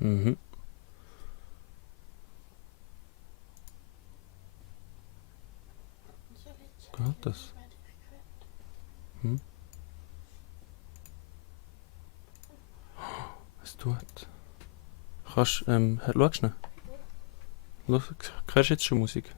Mhm. Geht das? Hm? Es tut. Schaust du noch? Hörst du jetzt schon Musik?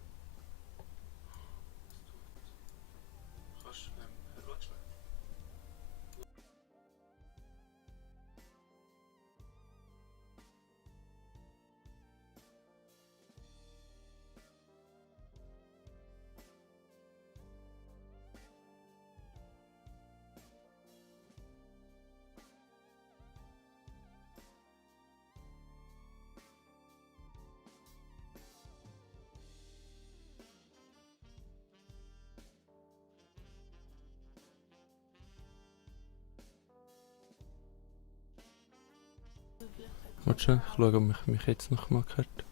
Warte schnell, ich schaue, ob ich mich jetzt noch mal gehört.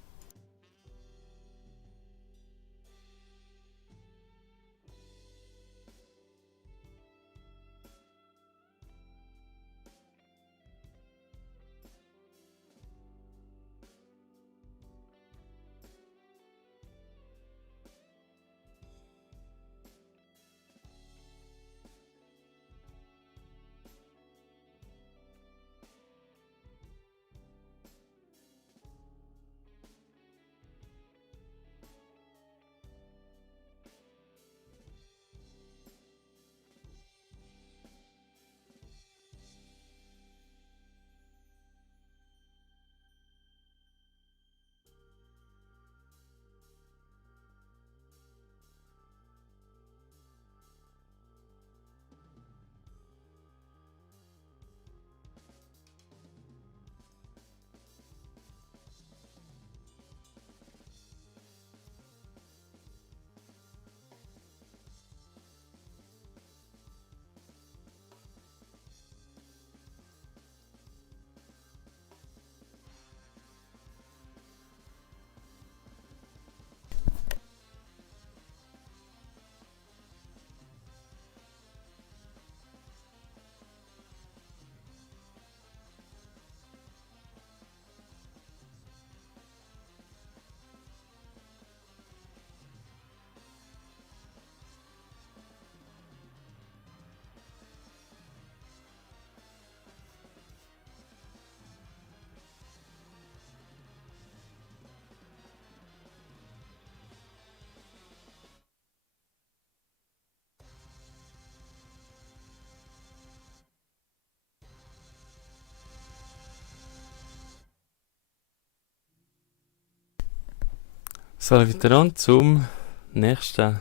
Salve miteinander zum nächsten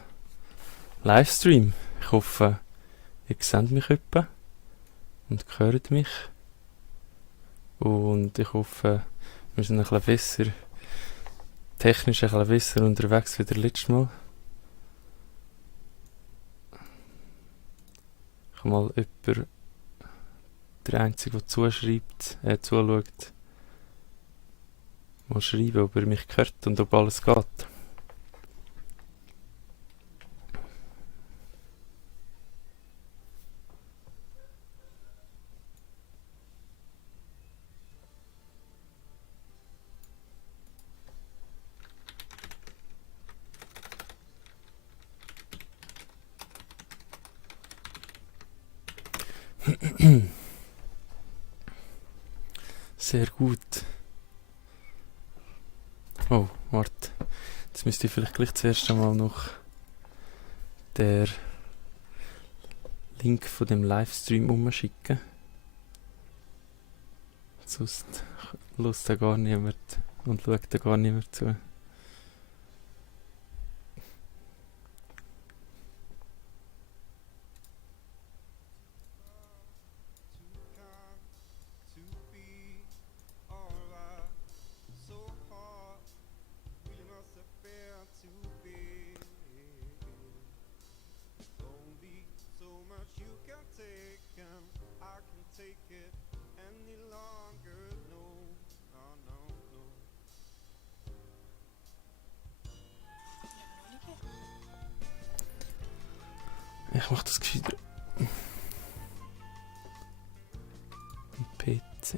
Livestream. Ich hoffe, ihr seht mich etwa und hört mich. Und ich hoffe, wir sind ein bisschen besser, technisch ein bisschen besser unterwegs wie das letzte Mal. Ich habe mal jemanden, der Einzige, der zuschaut, mal schreiben, ob er mich hört und ob alles geht. Sehr gut. Oh, warte. Jetzt müsste ich vielleicht gleich zuerst einmal noch den Link von dem Livestream umschicken. Sonst hört da gar niemand und schaut da gar niemand zu. Ich mach das gescheiter. PC.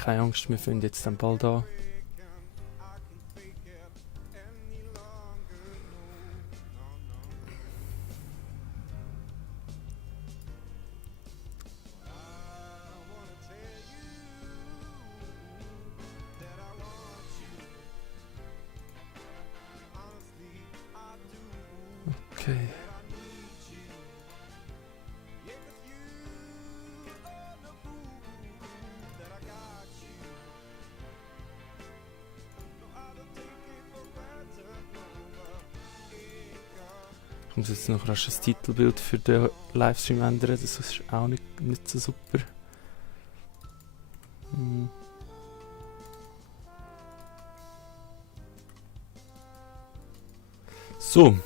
keine Angst, wir fangen jetzt dann bald an. Okay. Ich muss jetzt noch rasch das Titelbild für den Livestream ändern, das ist auch nicht so super. So.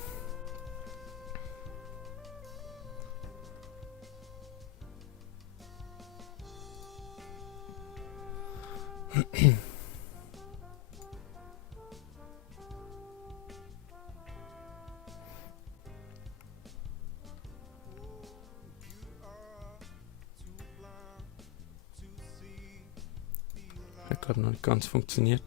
Hat gerade noch nicht ganz funktioniert.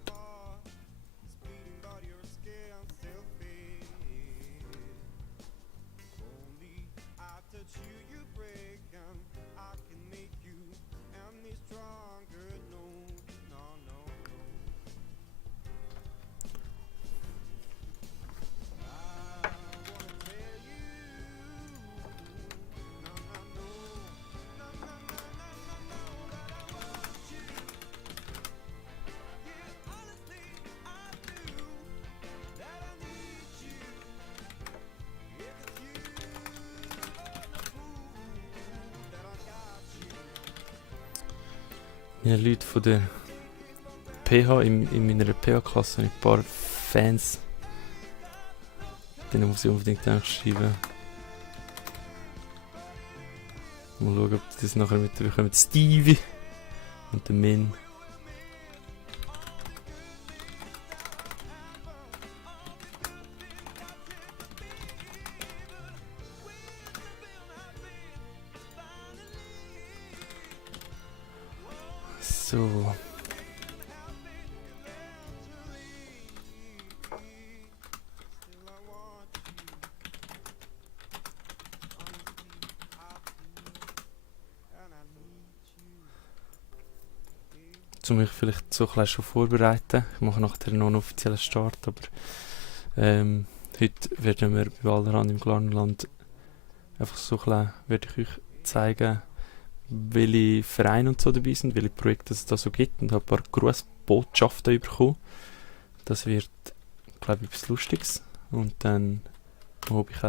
Ja, Leute von der PH, in meiner PH-Klasse habe ich ein paar Fans. Denen muss ich unbedingt schreiben. Mal schauen, ob die das nachher mitbekommen. Stevie und der Min. So. Um mich vielleicht so ein bisschen schon vorbereiten. Ich mache nachher noch einen offiziellen Start, aber heute werden wir bei Wallerhand im Glarnerland einfach so ein bisschen, werde ich euch zeigen, welche Vereine und so dabei sind, welche Projekte es da so gibt, und habe ein paar Grußbotschaften bekommen. Das wird, glaube ich, etwas Lustiges. Und dann habe ich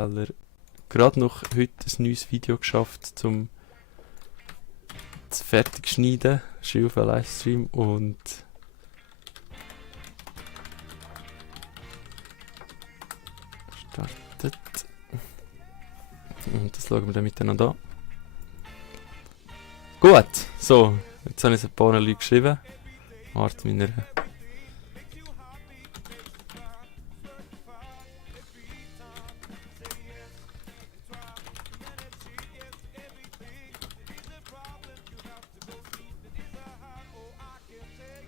gerade noch heute ein neues Video geschafft, zum fertig schneiden, schön auf einen Livestream, und startet. Und das schauen wir dann miteinander an. Gut, so, jetzt habe ich ein paar Leute geschrieben. Warte, meiner.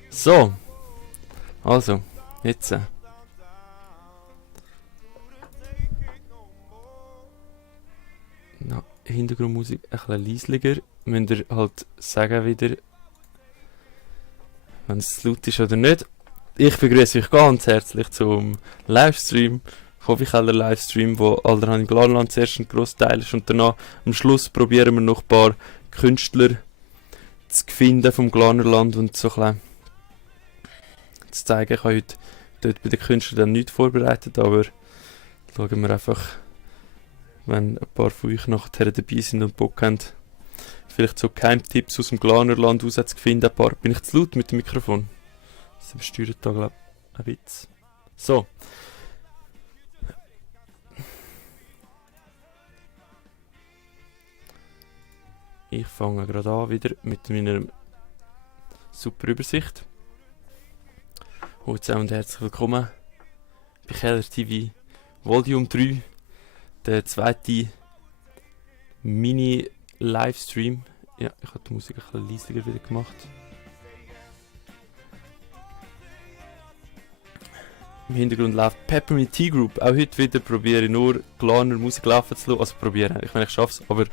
So, also, jetzt. Na, Hintergrundmusik ein bisschen leislicher. Müsst ihr halt sagen wieder, wenn es laut ist oder nicht. Ich begrüße euch ganz herzlich zum Livestream. Ich hoffe, ich habe einen Livestream, wo Wallerhand im Glarnerland zuerst ein grosser Teil ist, und danach am Schluss probieren wir noch ein paar Künstler zu finden vom Glarnerland und so ein bisschen zu zeigen. Ich habe heute dort bei den Künstlern dann nichts vorbereitet, aber schauen wir einfach, wenn ein paar von euch nachher dabei sind und Bock haben, vielleicht so Geheimtipps aus dem Glarnerland raus zu finden. Ein paar. Bin ich zu laut mit dem Mikrofon? Das besteuert da, glaube ich, ein Witz. So. Ich fange gerade an wieder mit meiner super Übersicht. Hallo zusammen und herzlich willkommen bei Keller TV Volume 3, der zweite Mini-Livestream. Ja, ich habe die Musik ein bisschen leisiger wieder gemacht. Im Hintergrund läuft Peppermint Tea Group. Auch heute wieder probiere ich nur Glaner Musik laufen zu lassen. Also probieren, ich meine, ich schaffe es, aber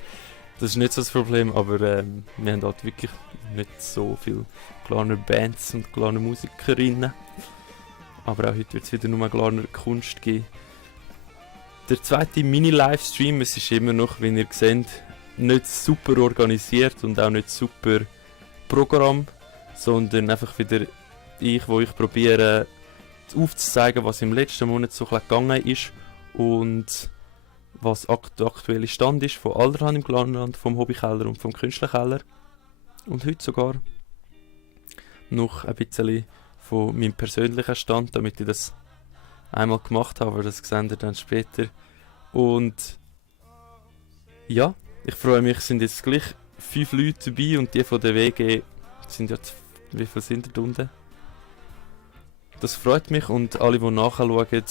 das ist nicht so das Problem. Aber wir haben halt wirklich nicht so viele Glaner Bands und Glaner Musikerinnen. Aber auch heute wird es wieder nur Glaner Kunst geben. Der zweite Mini-Livestream, es ist immer noch, wie ihr seht, nicht super organisiert und auch nicht super Programm, sondern einfach wieder wo ich probiere aufzuzeigen, was im letzten Monat so ein bisschen gegangen ist und was der aktuelle Stand ist von Allerhand im Glarnerland, vom Hobbykeller und vom Künstlerkeller. Und heute sogar noch ein bisschen von meinem persönlichen Stand, damit ich das einmal gemacht habe, aber das seht ihr dann später. Und ja, ich freue mich, es sind jetzt gleich 5 Leute dabei und die von der WG sind ja, wie viele sind da unten? Das freut mich und alle, die nachschauen,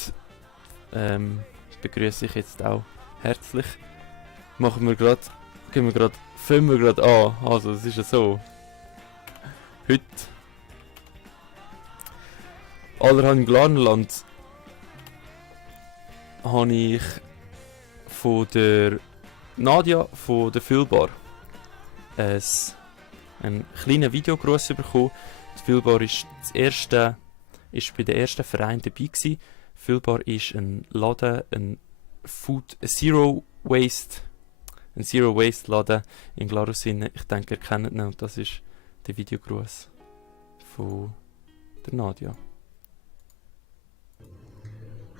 begrüße ich jetzt auch herzlich. Fangen wir gerade an. Also, es ist ja so. Heute Allerhand im Glarnerland habe ich von der Nadia von der Füllbar einen kleinen Videogruß bekommen. Die Füllbar ist bei der ersten Verein dabei gewesen. Füllbar ist ein Laden, ein Zero Waste Laden in Glarus-Innen. Ich denke, ihr kennt ihn und das ist der Videogruß von der Nadia.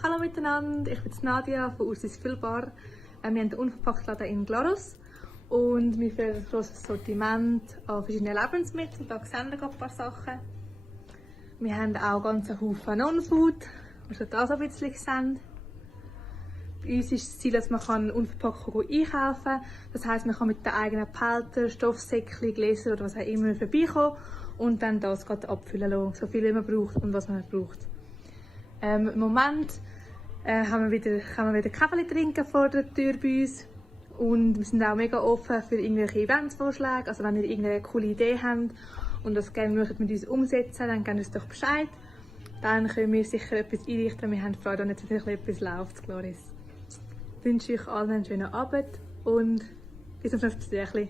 Hallo miteinander, ich bin Nadia von Ursis Füllbar. Wir haben einen Unverpacktladen in Glarus und wir führen ein grosses Sortiment an verschiedenen Lebensmitteln. Da sehen wir ein paar Sachen. Wir haben auch ganz einen Haufen Non-Food, was ihr da so ein bisschen sehen. Bei uns ist das Ziel, dass man unverpackt einkaufen kann. Das heisst, man kann mit den eigenen Pelter, Stoffsäckchen, Gläser oder was auch immer vorbeikommen und dann das gerade abfüllen lassen, so viel wie man braucht und was man braucht. Im Moment kann man wieder Kaffee trinken vor der Tür bei uns. Und wir sind auch mega offen für irgendwelche Eventsvorschläge. Also wenn ihr irgendeine coole Idee habt und das gerne möchtet mit uns umsetzen, dann gebt uns doch Bescheid. Dann können wir sicher etwas einrichten. Wir haben Freude, dass jetzt wirklich etwas läuft, Gloris. Ich wünsche euch allen einen schönen Abend und bis zum nächsten Mal.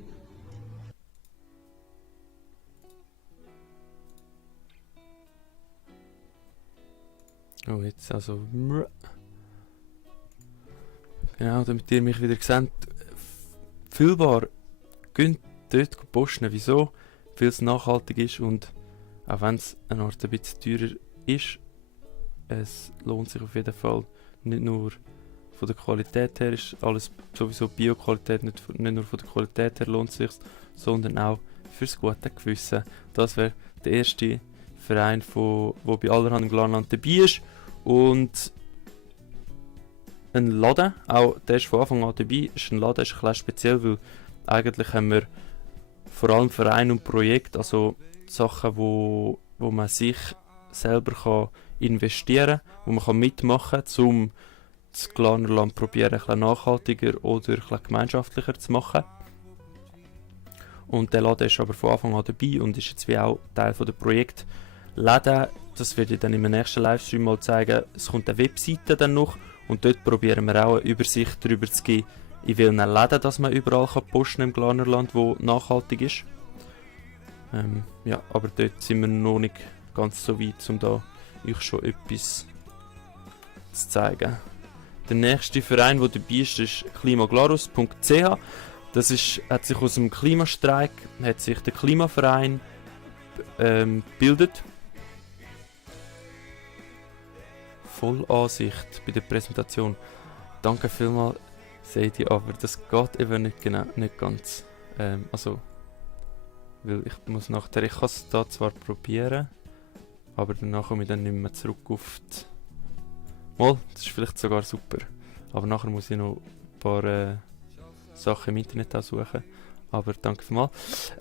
Oh, jetzt also. Genau, damit ihr mich wieder seht. Füllbar, geht dort posten. Wieso? Weil es nachhaltig ist und auch wenn es eine Art ein bisschen teurer ist, es lohnt sich auf jeden Fall. Nicht nur von der Qualität her ist alles sowieso Bio-Qualität, nicht nur von der Qualität her lohnt es sich, sondern auch fürs gute Gewissen. Das wäre der erste Verein, der bei Allerhand im Glarnerland dabei ist. Und ein Laden, auch der ist von Anfang an dabei, ist ein Laden, ist ein bisschen speziell, weil eigentlich haben wir vor allem Vereine und Projekte, also Sachen, wo man sich selber kann investieren kann, wo man kann mitmachen kann, um das Glarnerland probieren, ein bisschen nachhaltiger oder ein bisschen gemeinschaftlicher zu machen. Und der Laden ist aber von Anfang an dabei und ist jetzt wie auch Teil von der Projektläden. Das werde ich dann im nächsten Livestream mal zeigen. Es kommt eine Webseite dann noch und dort probieren wir auch eine Übersicht darüber zu geben, in welchen Läden dass man überall posten kann im Glarnerland, wo nachhaltig ist. Ja, aber dort sind wir noch nicht ganz so weit, um da euch schon etwas zu zeigen. Der nächste Verein, der dabei ist klimaglarus.ch. Hat sich aus dem Klimastreik hat sich der Klimaverein gebildet. Vollansicht bei der Präsentation. Danke vielmals, Seidi, aber das geht eben nicht ganz. Weil ich muss nachher, ich kann es da zwar probieren, aber danach komme ich dann nicht mehr zurück auf die... Mal, das ist vielleicht sogar super. Aber nachher muss ich noch ein paar Sachen im Internet auch suchen. Aber danke vielmals.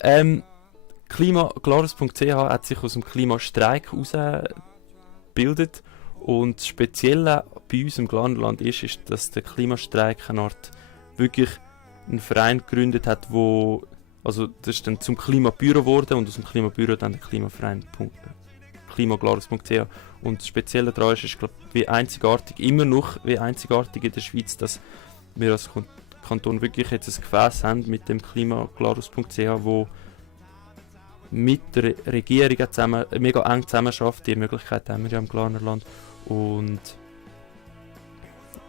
Klimaglarus.ch hat sich aus dem Klimastreik herausgebildet. Und das Spezielle bei uns im Glarnerland ist, dass der Klimastreik eine Art wirklich einen Verein gegründet hat, das ist dann zum Klimabüro geworden und aus dem Klimabüro dann der klimaglarus.ch. Und das Spezielle daran ist glaube wie einzigartig, immer noch wie einzigartig in der Schweiz, dass wir als Kanton wirklich jetzt ein Gefäß haben mit dem klimaglarus.ch, wo mit der Regierung auch zusammen, mega eng zusammenarbeitet. Die Möglichkeit haben wir ja im Glarnerland. Und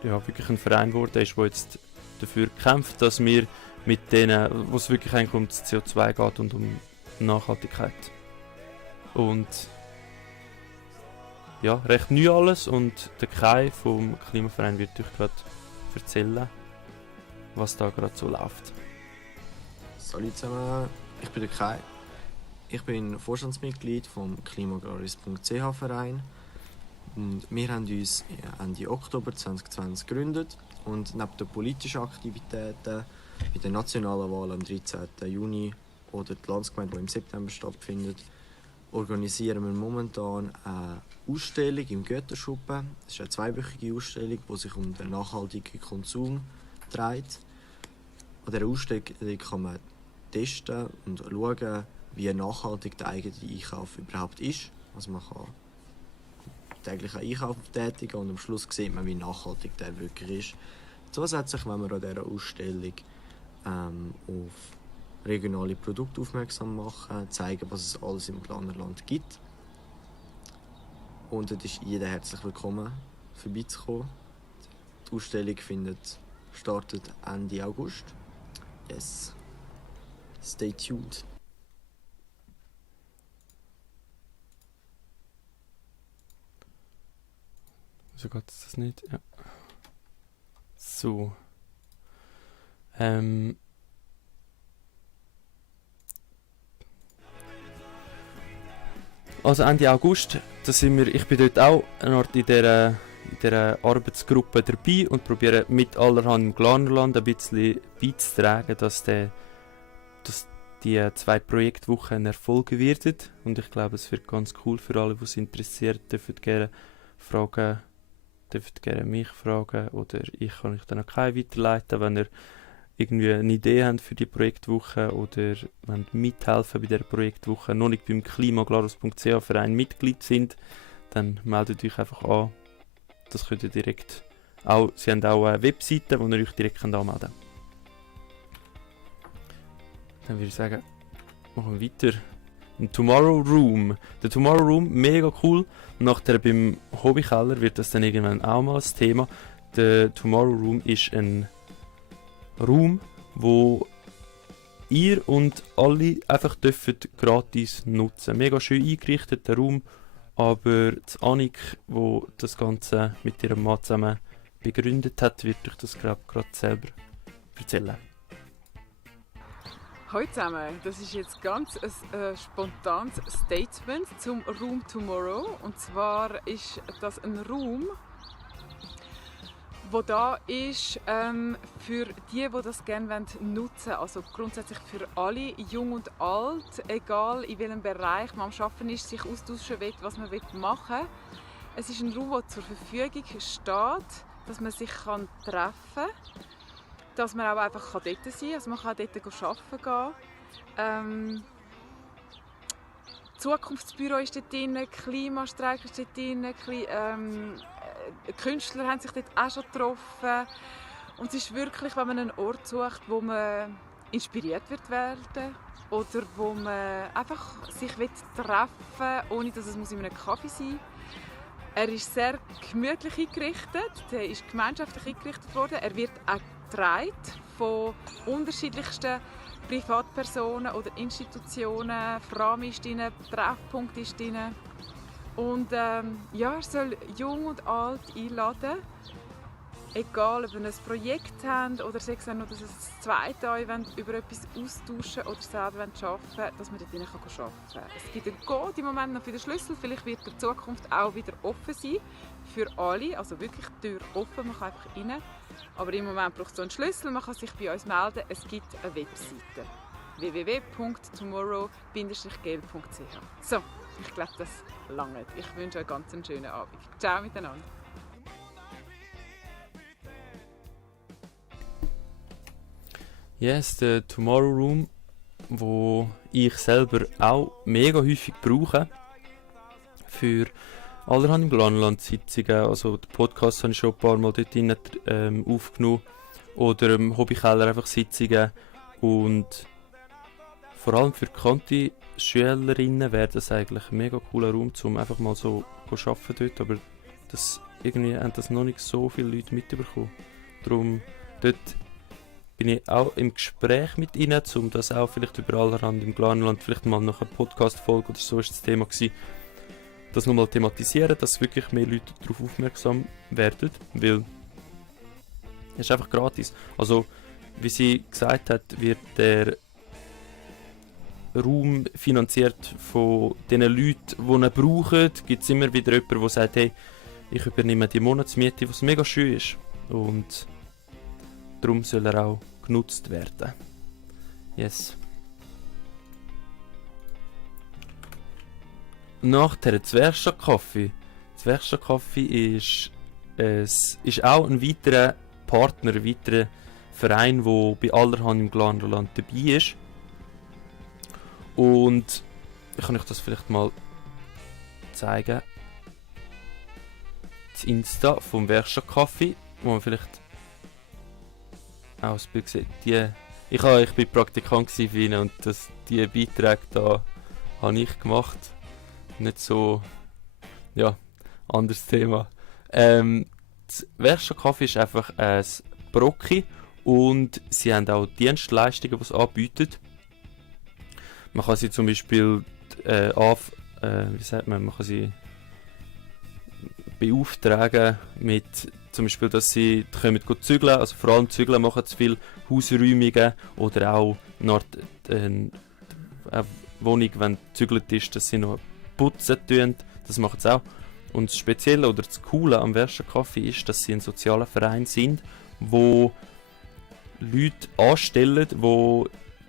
ja, wirklich ein Verein geworden ist, der jetzt dafür kämpft, dass wir mit denen, wo es wirklich eigentlich um das CO2 geht und um Nachhaltigkeit. Und ja, recht neu alles, und der Kai vom Klimaverein wird euch gerade erzählen, was da gerade so läuft. Salut zusammen, ich bin der Kai. Ich bin Vorstandsmitglied vom klimaglarus.ch Verein. Und wir haben uns Ende Oktober 2020 gegründet und neben den politischen Aktivitäten bei der nationalen Wahl am 13. Juni oder die Landsgemeinde, die im September stattfindet, organisieren wir momentan eine Ausstellung im Goetherschuppen. Es ist eine zweiwöchige Ausstellung, die sich um den nachhaltigen Konsum dreht. An dieser Ausstellung kann man testen und schauen, wie nachhaltig der eigene Einkauf überhaupt ist. Also man kann täglichen Einkauf tätigen und am Schluss sieht man, wie nachhaltig der wirklich ist. Zusätzlich wollen wir an dieser Ausstellung auf regionale Produkte aufmerksam machen, zeigen, was es alles im Glarnerland gibt. Und dort ist jeder herzlich willkommen, vorbeizukommen. Die Ausstellung startet Ende August. Yes. Stay tuned. So geht es das nicht? Ja. So. Also Ende August, ich bin dort auch eine Art in dieser Arbeitsgruppe dabei und probiere mit allerhand im Glarnerland ein bisschen beizutragen, dass die 2 Projektwochen ein Erfolg werden. Und ich glaube, es wird ganz cool für alle, die es interessiert, dürfen gerne mich fragen, oder ich kann euch dann auch Kai weiterleiten, wenn ihr irgendwie eine Idee habt für die Projektwoche oder wollt mithelfen bei dieser Projektwoche, noch nicht beim klimaglarus.ch Verein Mitglied sind, dann meldet euch einfach an. Das könnt ihr direkt auch. Sie haben auch eine Webseite, wo ihr euch direkt anmelden könnt. Dann würde ich sagen, machen wir weiter. Ein Tomorrow Room. Der Tomorrow Room, mega cool. Nachher beim Hobbykeller wird das dann irgendwann auch mal das Thema. Der Tomorrow Room ist ein Raum, wo ihr und alle einfach gratis nutzen. Mega schön eingerichtet, der Raum. Aber die Annik, die das Ganze mit ihrem Mann zusammen begründet hat, wird euch das gerade selber erzählen. Hallo zusammen, das ist jetzt ganz ein spontanes Statement zum Room Tomorrow. Und zwar ist das ein Raum, der da ist für die das gerne nutzen wollen. Also grundsätzlich für alle, jung und alt, egal in welchem Bereich man am Arbeiten ist, sich austauschen will, was man machen will. Es ist ein Raum, der zur Verfügung steht, dass man sich treffen kann. Dass man auch einfach dort sein kann, also man kann dort arbeiten gehen. Zukunftsbüro ist dort drin, Klimastreik ist dort drin, Künstler haben sich dort auch schon getroffen. Und es ist wirklich, wenn man einen Ort sucht, wo man inspiriert wird werden oder wo man einfach sich treffen will, ohne dass es in einem Kaffee sein muss. Er ist sehr gemütlich eingerichtet, er ist gemeinschaftlich eingerichtet worden. Er wird auch getragen von unterschiedlichsten Privatpersonen oder Institutionen. Fram ist drin, Treffpunkt ist drin. Und er soll jung und alt einladen. Egal, ob ihr ein Projekt habt oder sei es auch nur, dass ihr das zweite euch über etwas austauschen oder selber arbeiten wollt, dass man dort arbeiten kann. Es gibt einen Code im Moment noch für den Schlüssel. Vielleicht wird in Zukunft auch wieder offen sein für alle. Also wirklich die Tür offen, man kann einfach rein. Aber im Moment braucht es so einen Schlüssel, man kann sich bei uns melden. Es gibt eine Webseite www.tomorrow-gel.ch. So, ich glaube, das langt. Ich wünsche euch ganz einen schönen Abend. Ciao miteinander. Yes, der Tomorrow Room, wo ich selber auch mega häufig brauche. für allerhand im Glanland-Sitzungen. Also den Podcast habe ich schon ein paar Mal dort drin, aufgenommen. Oder im Hobbykeller einfach Sitzungen. Und vor allem für bekannte Schülerinnen wäre das eigentlich ein mega cooler Raum, um einfach mal so zu arbeiten dort. Aber irgendwie haben das noch nicht so viele Leute mitbekommen. Darum dort bin ich auch im Gespräch mit ihnen, um das auch vielleicht über allerhand im Glanland, vielleicht mal noch eine Podcast-Folge oder so ist das Thema gewesen, das nochmal thematisieren, dass wirklich mehr Leute darauf aufmerksam werden, weil es ist einfach gratis. Also, wie sie gesagt hat, wird der Raum finanziert von den Leuten, die ihn brauchen. Gibt es immer wieder jemanden, der sagt, hey, ich übernehme die Monatsmiete, was mega schön ist. Und darum soll er auch genutzt werden. Yes. Nach der Zwerchstadt-Kaffee. Zwerchstadt-Kaffee ist auch ein weiterer Partner, ein weiterer Verein, der bei allerhand im Glanland dabei ist. Und ich kann euch das vielleicht mal zeigen. Das Insta vom Werkstatt-Kaffee, wo man vielleicht auch das Bild sieht. Ich war Praktikant für ihn und die Beiträge da habe ich gemacht. Nicht so, ja, anderes Thema. Das Werkstatt-Kaffee ist einfach ein Brocki und sie haben auch Dienstleistungen, die sie anbieten. Man kann sie zum Beispiel man kann sie beauftragen mit zum Beispiel, dass sie kommen zügeln, also vor allem zügeln machen zu viel Hausräumungen oder auch eine Wohnung, wenn gezügelt ist, dass sie noch putzen tun, das machen sie auch. Und das Spezielle oder das Coole am Werkstatt-Kaffee ist, dass sie ein sozialer Verein sind, wo Leute anstellen, die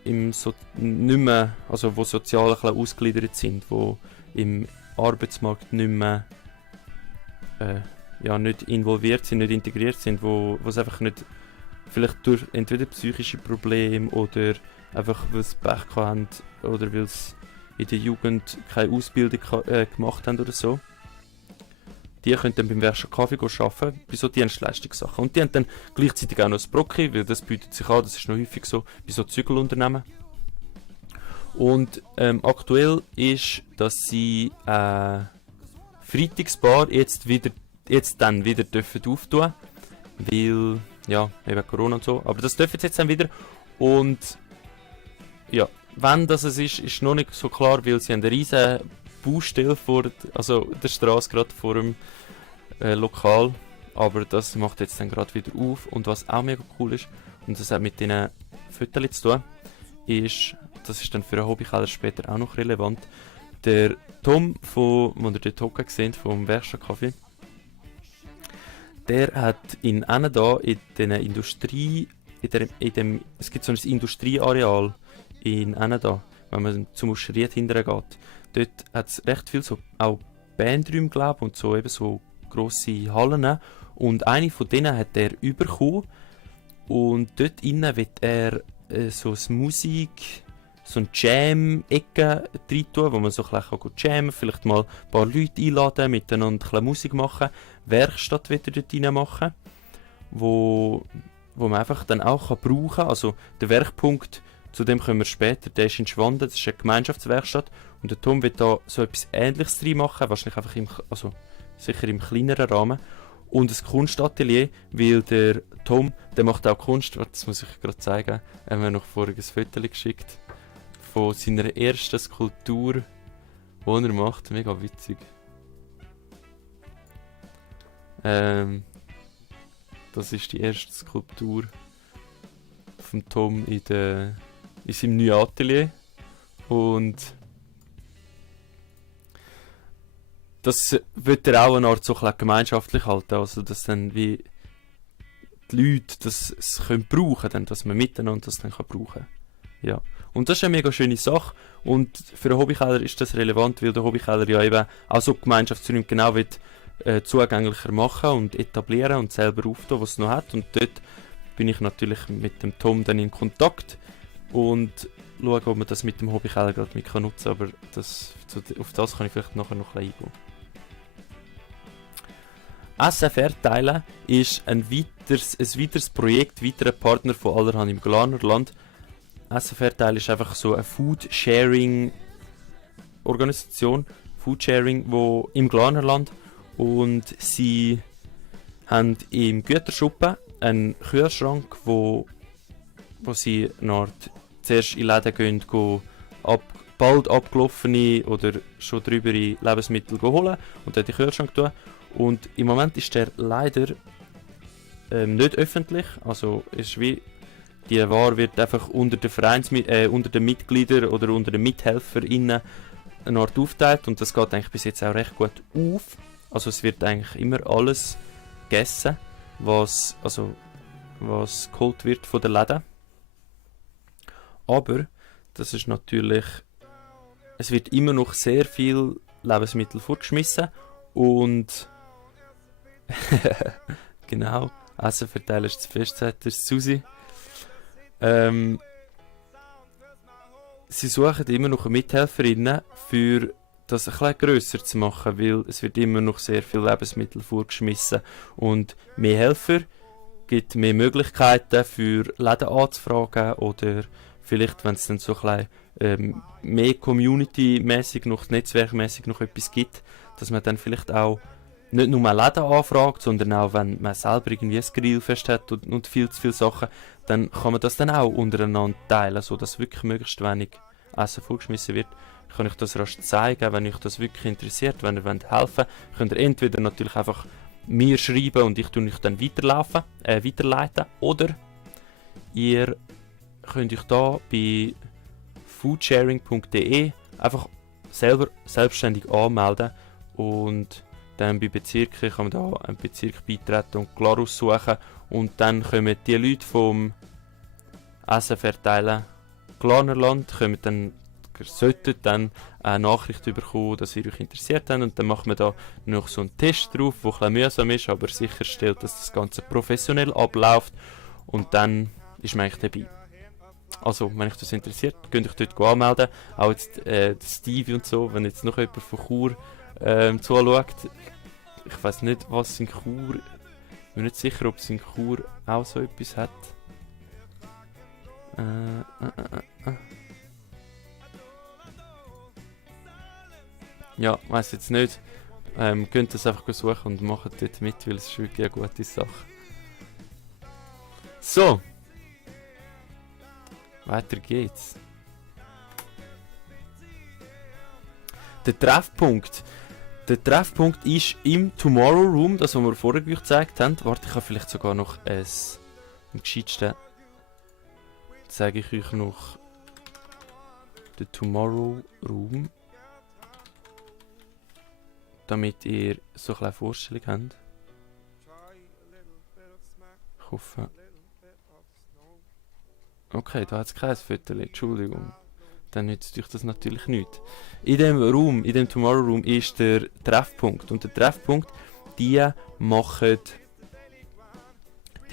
nicht mehr, also wo sozial ein bisschen ausgegliedert sind, wo im Arbeitsmarkt nicht mehr nicht involviert sind, nicht integriert sind, wo es einfach nicht, vielleicht durch entweder psychische Probleme oder einfach weil sie Pech haben oder weil sie in der Jugend keine Ausbildung gemacht haben oder so. Die können dann beim Werkstatt-Kaffee arbeiten, bei so Dienstleistungssachen. Und die haben dann gleichzeitig auch noch das Brocki, weil das bietet sich an, das ist noch häufig so bei so Zügelunternehmen. Und aktuell ist, dass sie Freitagsbar jetzt dann wieder dürfen auftun, weil, ja, eben Corona und so, aber das dürfen sie jetzt dann wieder. Und ja, wann das es ist noch nicht so klar, weil sie haben eine riesen Baustelle vor der Straße gerade vor dem Lokal, aber das macht jetzt dann gerade wieder auf. Und was auch mega cool ist, und das hat mit diesen Fotos zu tun, ist, das ist dann für einen Hobbykeller später auch noch relevant, der Tom, den ihr dort hocken seht, vom Werkstatt-Kaffee, der hat in Eneda in dieser Industrie, es gibt so ein Industrieareal in Eneda, wenn man zum Uschried hinterher geht. Dort hat es recht viel so auch Bandräume, glaube ich, und so eben so grosse Hallen. Und eine von denen hat er bekommen. Und dort innen wird er so eine Musik, so eine Jam-Ecke rein tun, wo man so ein bisschen jammen kann, vielleicht mal ein paar Leute einladen, miteinander ein bisschen Musik machen, Werkstatt wieder dort rein machen, wo man einfach dann auch brauchen kann. Also der Werkpunkt, zu dem kommen wir später, der ist in Schwanden, das ist eine Gemeinschaftswerkstatt und der Tom wird da so etwas Ähnliches drin machen, wahrscheinlich einfach sicher im kleineren Rahmen. Und ein Kunstatelier, weil der Tom, der macht auch Kunst, das muss ich gerade zeigen, er hat mir noch vorher ein Foto geschickt von seiner ersten Skulptur, die er macht, mega witzig. Das ist die erste Skulptur von Tom in seinem neuen Atelier und das wird er auch eine Art so gemeinschaftlich halten, also dass dann wie die Leute das können brauchen können, dass man miteinander das dann brauchen kann. Ja. Und das ist eine mega schöne Sache und für einen Hobbykeller ist das relevant, weil der Hobbykeller ja eben auch so Gemeinschaftsräume genau wird, zugänglicher machen und etablieren und selber auftun, was es noch hat. Und dort bin ich natürlich mit dem Tom dann in Kontakt und schaue, ob man das mit dem Hobbykeller gerade mit nutzen kann, aber auf das kann ich vielleicht nachher noch ein bisschen eingehen. Essen verteilen ist ein weiteres Projekt, weiterer Partner von Allerhand im Glarnerland. Essen verteilen ist einfach so eine Food-Sharing-Organisation, Foodsharing, wo im Glarnerland, und sie haben im Güterschuppen einen Kühlschrank, wo sie zuerst in Läden gehen, bald abgelaufene oder schon drübere Lebensmittel holen und dort in den Kühlschrank tun. Und im Moment ist der leider nicht öffentlich, also ist wie die Ware wird einfach unter den Mitgliedern oder unter den MithelferInnen eine Art aufteilt, und das geht eigentlich bis jetzt auch recht gut auf. Also es wird eigentlich immer alles gegessen, was geholt wird von den Läden. Aber das ist natürlich, es wird immer noch sehr viel Lebensmittel fortgeschmissen und genau, Essen verteilen ist zu fest, sagt der Susi. Sie suchen immer noch Mithelferinnen, für das ein bisschen grösser zu machen, weil es wird immer noch sehr viel Lebensmittel vorgeschmissen, und mehr Helfer gibt mehr Möglichkeiten für Läden anzufragen, oder vielleicht, wenn es dann so ein bisschen mehr Community-mäßig noch, netzwerkmäßig noch etwas gibt, dass man dann vielleicht auch nicht nur Läden anfragt, sondern auch, wenn man selber irgendwie ein Grillfest hat und viel zu viele Sachen, dann kann man das dann auch untereinander teilen, sodass wirklich möglichst wenig Essen vorgeschmissen wird. Ich kann euch das rasch zeigen, wenn euch das wirklich interessiert. Wenn ihr helfen wollt, könnt ihr entweder natürlich einfach mir schreiben und ich tue euch dann weiterleiten, oder ihr könnt euch da bei foodsharing.de einfach selbstständig anmelden, und dann bei Bezirken kann man da einen Bezirk beitreten und Glarus suchen, und dann kommen die Leute vom Essen verteilen Glarnerland sollten dann eine Nachricht bekommen, dass ihr euch interessiert habt, und dann macht man da noch so einen Test drauf, der ein bisschen mühsam ist, aber sicherstellt, dass das Ganze professionell abläuft, und dann ist man eigentlich dabei. Also, wenn euch das interessiert, könnt ihr euch dort anmelden. Auch jetzt Stevie und so, wenn jetzt noch jemand von Chur zuschaut. Ich weiß nicht, was in Chur. Ich bin nicht sicher, ob es in Chur auch so etwas hat. Ja, weiß jetzt nicht. Könnt das einfach suchen und macht dort mit, weil es ist wirklich eine gute Sache. So. Weiter geht's. Der Treffpunkt. Der Treffpunkt ist im Tomorrow Room, das was wir vorher gezeigt haben. Warte, ich habe vielleicht sogar noch am gescheitsten zeige ich euch noch den Tomorrow Room, damit ihr so eine Vorstellung habt. Ich hoffe. Okay, da hat es kein Foto, Entschuldigung. Dann nützt euch das natürlich nicht. In dem Tomorrow Room ist der Treffpunkt. Und der Treffpunkt, die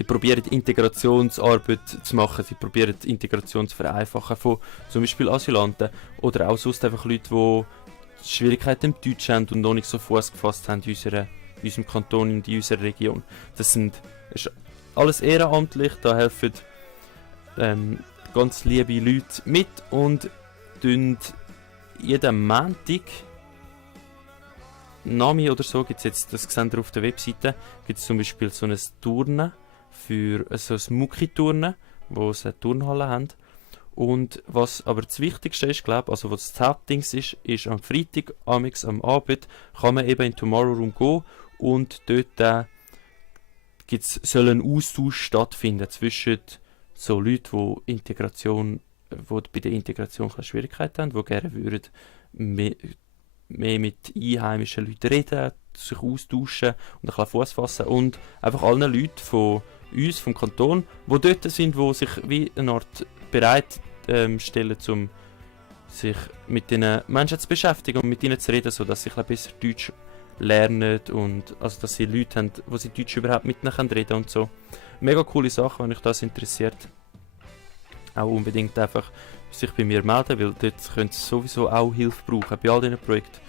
probieren Integrationsarbeit zu machen, sie probieren die Integration zu vereinfachen von zum Beispiel Asylanten oder auch sonst einfach Leute, die Schwierigkeiten im Deutsch haben und noch nicht so Fuß gefasst haben in unserem Kanton und in unserer Region. Das ist alles ehrenamtlich, da helfen ganz liebe Leute mit und tun jeden Montag Nami oder so, gibt's jetzt, das seht ihr auf der Webseite, gibt es zum Beispiel so ein Turnen, für so ein Mucki-Turnen, wo sie eine Turnhalle haben. Und was aber das Wichtigste ist, glaube also was das Hauptding ist am Freitag, am Abend, kann man eben in den Tomorrow Room gehen und dort soll ein Austausch stattfinden zwischen so Leuten, die bei der Integration Schwierigkeiten haben, die gerne würden mehr mit einheimischen Leuten reden, sich austauschen und ein bisschen Fuß fassen, und einfach allen Leuten von uns, vom Kanton, die dort sind, die sich wie eine Art bereit stellen, um sich mit diesen Menschen zu beschäftigen und mit ihnen zu reden, sodass sie ein bisschen besser Deutsch lernen und also dass sie Leute haben, wo sie Deutsch überhaupt mit ihnen reden und so. Mega coole Sache, wenn euch das interessiert. Auch unbedingt einfach sich bei mir melden, weil dort könnt ihr sowieso auch Hilfe brauchen. Bei all diesen Projekten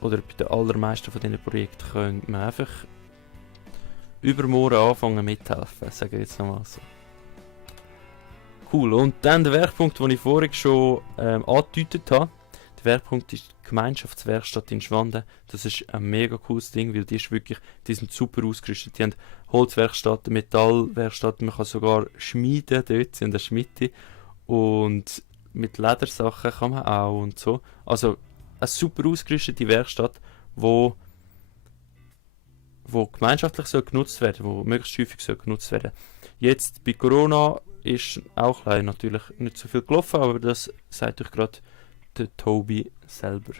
oder bei den allermeisten von diesen Projekten könnt man einfach übermorgen anfangen mithelfen, sage ich jetzt nochmal so. Cool, und dann der Werkpunkt, den ich vorhin schon angedeutet habe. Der Werkpunkt ist die Gemeinschaftswerkstatt in Schwanden. Das ist ein mega cooles Ding, weil die sind super ausgerüstet. Die haben Holzwerkstätten, Metallwerkstätten, man kann sogar schmieden dort, sie haben eine Schmiede. Und mit Ledersachen kann man auch und so. Also eine super ausgerüstete Werkstatt, wo gemeinschaftlich soll genutzt werden, wo möglichst häufig soll genutzt werden. Jetzt bei Corona ist auch natürlich nicht so viel gelaufen, aber das sagt euch gerade der Tobi selber.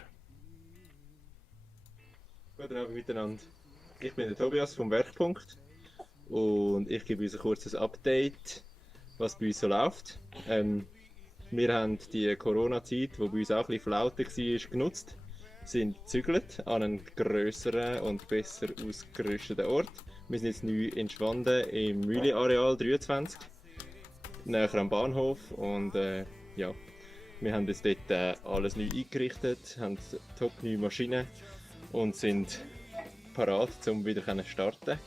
Guten Abend miteinander. Ich bin der Tobias vom Werkpunkt und ich gebe uns ein kurzes Update, was bei uns so läuft. Wir haben die Corona-Zeit, die bei uns auch ein bisschen flaute war, genutzt, sind gezügelt an einen grösseren und besser ausgerüsteten Ort. Wir sind jetzt neu in Schwanden im Mühle-Areal 23, näher am Bahnhof, und ja, wir haben jetzt dort alles neu eingerichtet, haben top neue Maschinen und sind parat, um wieder zu starten.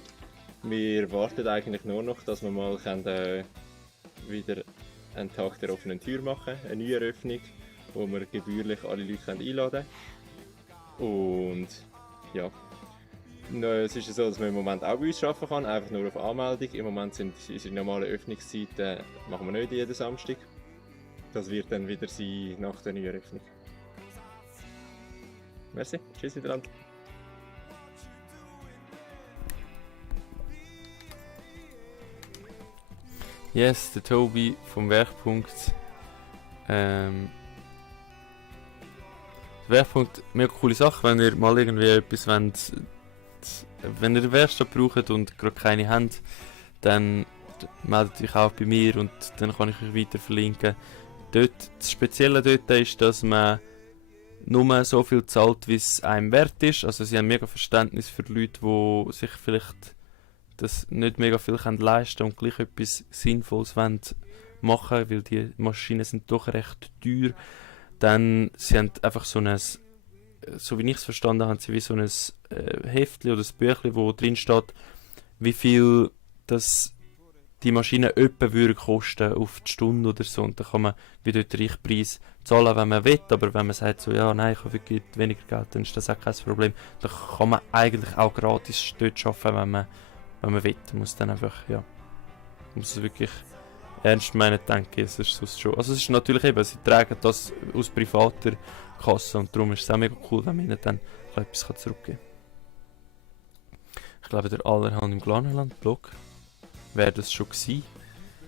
Wir warten eigentlich nur noch, dass wir mal wieder einen Tag der offenen Tür machen, eine neue Eröffnung, wo wir gebührlich alle Leute einladen können. Und ja, es ist so, dass man im Moment auch bei uns arbeiten kann, einfach nur auf Anmeldung. Im Moment sind unsere normalen Öffnungszeiten, machen wir nicht jeden Samstag. Das wird dann wieder sein nach der neuen Eröffnung. Merci, tschüss miteinander. Yes, der Tobi vom Werkpunkt. Werkpunkt, mega coole Sache, wenn ihr mal irgendwie etwas wollt, wenn ihr eine Werkstatt braucht und gerade keine habt, dann meldet euch auch bei mir und dann kann ich euch weiter verlinken. Dort, das Spezielle dort ist, dass man nur so viel zahlt, wie es einem wert ist. Also sie haben mega Verständnis für Leute, die sich vielleicht das nicht mega viel leisten können und gleich etwas Sinnvolles machen wollen, weil die Maschinen sind doch recht teuer. Dann, sie haben einfach so ein, so wie ich es verstanden habe, haben sie wie so ein Heftchen oder ein Büchlein, wo drin steht, wie viel das die Maschine etwa würde kosten auf die Stunde oder so. Und dann kann man wie dort den Richtpreis zahlen, wenn man will. Aber wenn man sagt so, ja, nein, ich habe wirklich weniger Geld, dann ist das auch kein Problem. Dann kann man eigentlich auch gratis dort arbeiten, wenn man will. Man muss dann einfach, ja, muss es wirklich ernst meinen, denke ich. Es ist sonst schon. Also es ist natürlich eben, sie tragen das aus privater Kasse und darum ist es auch mega cool, wenn man ihnen dann etwas zurückgeben kann. Ich glaube, der Allerhand im Glanerland-Blog wäre das schon gewesen.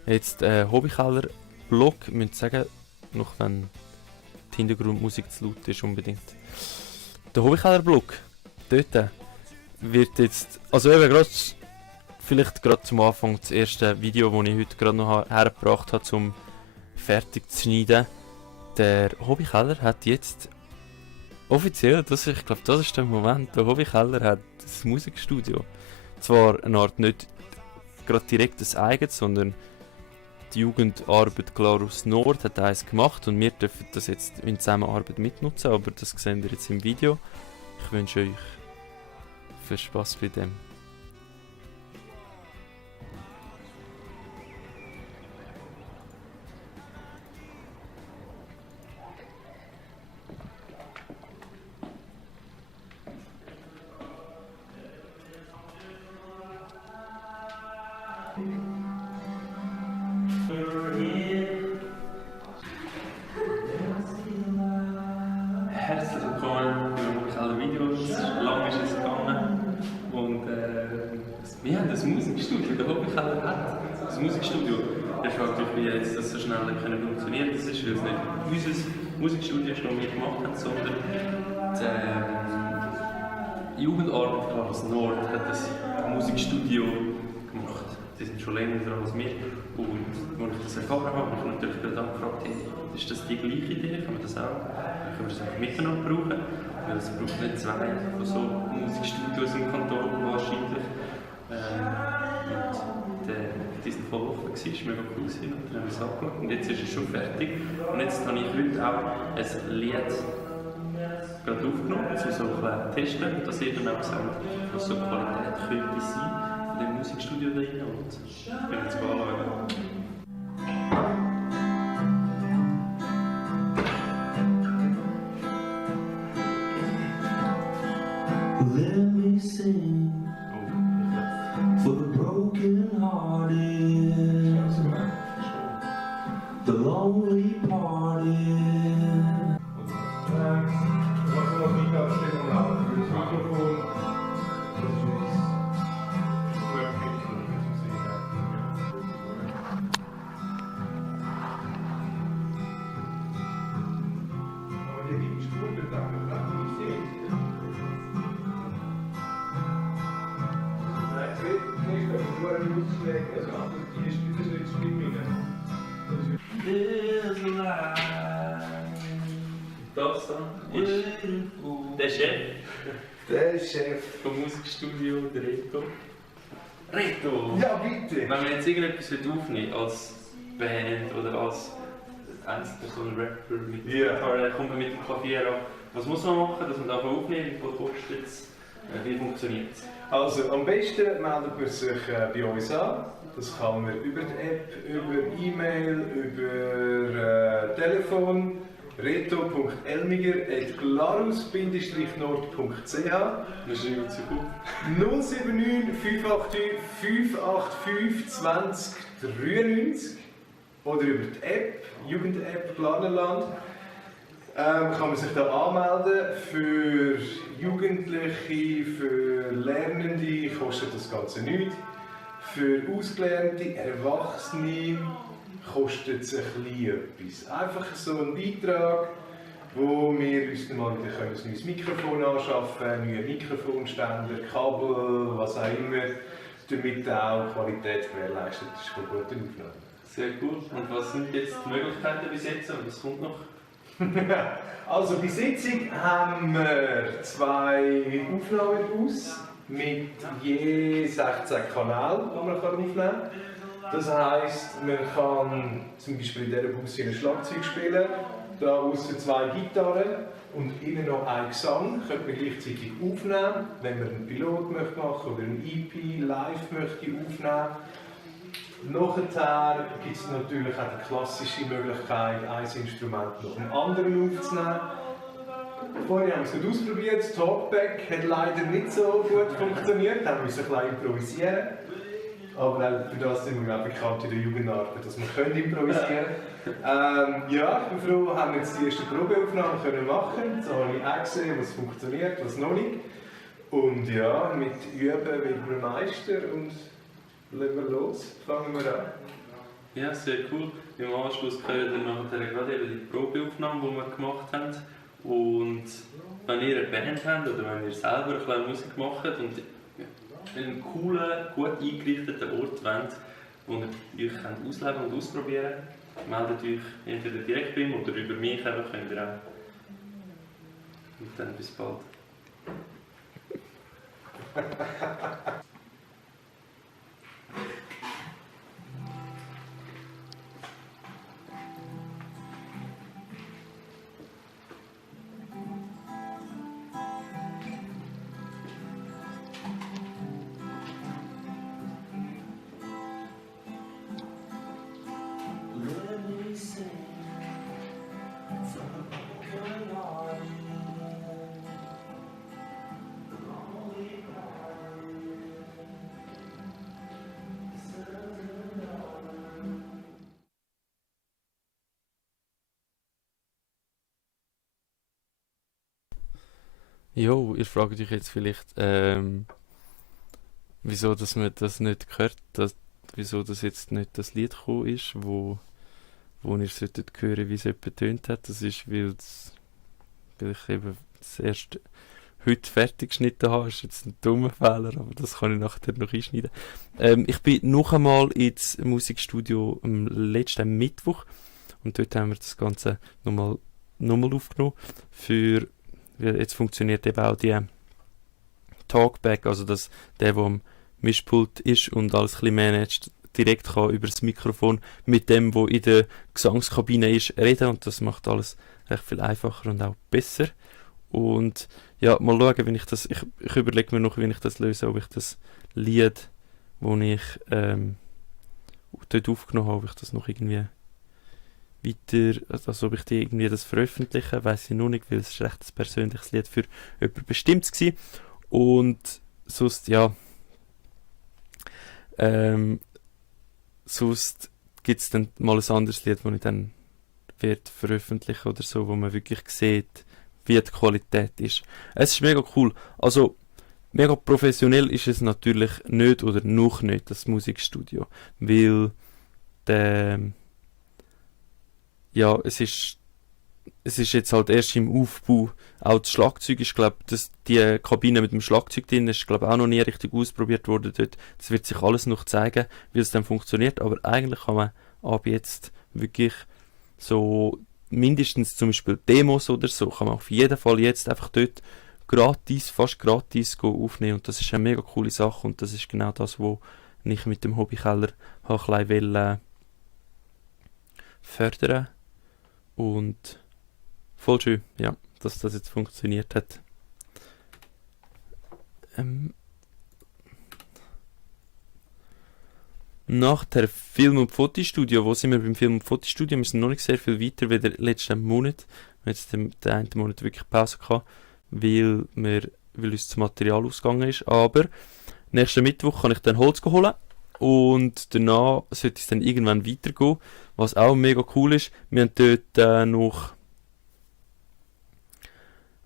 Jetzt Hobbykeller-Blog, ich muss sagen, noch wenn die Hintergrundmusik zu laut ist unbedingt. Der Hobbykeller-Blog, dort wird jetzt, also eben vielleicht gerade zum Anfang das erste Video, das ich heute gerade noch hergebracht habe, um fertig zu schneiden. Der Hobbykeller hat jetzt offiziell, ich glaube, das ist der Moment, der Hobbykeller hat ein Musikstudio. Zwar eine Art nicht gerade direkt das eigenes, sondern die Jugendarbeit Glarus Nord hat eins gemacht und wir dürfen das jetzt in Zusammenarbeit mitnutzen, aber das sehen wir jetzt im Video. Ich wünsche euch viel Spaß bei dem. Herzlich willkommen bei Hobbykeller Videos. Lange ist es gegangen und wir haben das Musikstudio, der Hobbykeller hat das Musikstudio. Ihr fragt euch, wie jetzt das so schnell funktioniert. Das ist, weil es nicht unser Musikstudio ist, das wir gemacht haben, sondern die Jugendarbeit Glarus Nord hat das Musikstudio gemacht. Die sind schon länger dran als wir. Und als ich das erfahren habe, habe ich natürlich gerade gefragt, hey, ist das die gleiche Idee? Können wir das auch? Können wir das einfach miteinander brauchen? Weil es braucht nicht zwei von so Musikstudios im Kanton wahrscheinlich. Die sind voll offen, es war mega cool und dann haben wir es angeschaut. Und jetzt ist es schon fertig. Und jetzt habe ich heute auch ein Lied gerade aufgenommen, um so ein bisschen testen, dass ihr dann auch sagt, was so Qualität könnte sein. dem Musikstudio da rein und können es anschauen. Let me sing for the broken hearted, the lonely parted. There's a light. Das da ist der Chef Der Chef. vom Musikstudio, der Reto. Reto! Ja, bitte. Wenn wir jetzt irgendetwas aufnehmen als Band oder als Einzelperson, Rapper mit Gitarre, kommt man mit dem Klavier an. Was muss man machen, dass man da aufnehmen? Wie viel kostet es? Wie funktioniert es? Also am besten meldet man sich bei uns an. Das kann man über die App, über E-Mail, über Telefon. reto.elmiger@glarus-nord.ch. Wir schreiben es auf. 079 585 585 2093 oder über die App, Jugend-App Glarnerland. Kann man sich da anmelden. Für Jugendliche, für Lernende kostet das Ganze nichts. Für Ausgelernte, Erwachsene kostet es ein bisschen etwas. Einfach so ein Beitrag, wo wir uns dann mal wieder ein neues Mikrofon anschaffen können, neue Mikrofonständer, Kabel, was auch immer, damit auch die Qualität gewährleistet ist von guten Aufnahmen. Sehr gut. Und was sind jetzt die Möglichkeiten bis jetzt? Und was kommt noch? Also bei Sitzung haben wir 2 Aufnahmen aus mit je 16 Kanälen, die man aufnehmen kann. Das heisst, man kann zum Beispiel in dieser Busse ein Schlagzeug spielen, da aussen 2 Gitarren und innen noch ein Gesang, könnte man gleichzeitig aufnehmen, wenn man einen Pilot möchte machen oder ein EP live möchte aufnehmen. Nachher gibt es natürlich auch die klassische Möglichkeit, ein Instrument nach dem anderen aufzunehmen. Vorher haben wir es gut ausprobiert, das Talkback hat leider nicht so gut funktioniert, da mussten wir ein bisschen improvisieren. Aber für das sind wir auch bekannt in der Jugendarbeit, dass wir improvisieren können. Ja, ich bin froh, haben wir jetzt die erste Probeaufnahme können machen. Jetzt habe ich auch gesehen, was funktioniert, was noch nicht. Und ja, mit Üben wird man Meister und legen wir los, fangen wir an. Ja, sehr cool. Im Anschluss können wir nachher gerade eben die Probeaufnahmen, die wir gemacht haben. Und wenn ihr eine Band habt oder wenn ihr selber ein bisschen Musik macht und einen coolen, gut eingerichteten Ort wollt, wo ihr euch ausleben und ausprobieren könnt, meldet euch entweder direkt bei mir oder über mich, einfach könnt ihr auch. Und dann bis bald. Let me sing from the broken hearted, the lonely Jo, ihr fragt euch jetzt vielleicht, wieso dass man das nicht gehört, wieso das jetzt nicht das Lied gekommen ist, wo ihr solltet hören, wie es jemand tönt hat. Das ist, weil ich eben das erst heute fertig geschnitten habe. Das ist jetzt ein dummer Fehler, aber das kann ich nachher noch einschneiden. Ich bin noch einmal ins Musikstudio am letzten Mittwoch und dort haben wir das Ganze nochmal aufgenommen. Jetzt funktioniert eben auch die Talkback, also dass der am Mischpult ist und alles ein bisschen managt, direkt kann über das Mikrofon mit dem, der in der Gesangskabine ist, reden, und das macht alles recht viel einfacher und auch besser. Und ja, mal schauen, wenn ich überlege mir noch, wie ich das löse, ob ich das Lied wo ich dort aufgenommen habe, ob ich das noch irgendwie weiter, also ob ich die irgendwie das veröffentliche, weiß ich noch nicht, weil es ist recht ein persönliches Lied für jemand Bestimmtes gewesen. Und sonst, ja, sonst gibt es dann mal ein anderes Lied, das ich dann werde veröffentlichen oder so, wo man wirklich sieht, wie die Qualität ist. Es ist mega cool. Also, mega professionell ist es natürlich nicht oder noch nicht, das Musikstudio. Weil ja, es ist jetzt halt erst im Aufbau. Auch das Schlagzeug ist, glaube ich, die Kabine mit dem Schlagzeug drin ist, glaube ich, auch noch nie richtig ausprobiert worden dort. Das wird sich alles noch zeigen, wie es dann funktioniert. Aber eigentlich kann man ab jetzt wirklich so mindestens zum Beispiel Demos oder so, kann man auf jeden Fall jetzt einfach dort gratis, fast gratis aufnehmen. Und das ist eine mega coole Sache. Und das ist genau das, was ich mit dem Hobbykeller ein bisschen fördern. Und voll schön, ja, dass das jetzt funktioniert hat. Nach der Film- und Fotostudio, wo sind wir beim Film- und Fotostudio? Wir sind noch nicht sehr viel weiter wie der letzten Monat. Wir haben jetzt den einen Monat wirklich Pause gehabt, weil uns das Material ausgegangen ist. Aber nächsten Mittwoch kann ich dann Holz holen und danach sollte es dann irgendwann weitergehen, was auch mega cool ist. Wir haben dort noch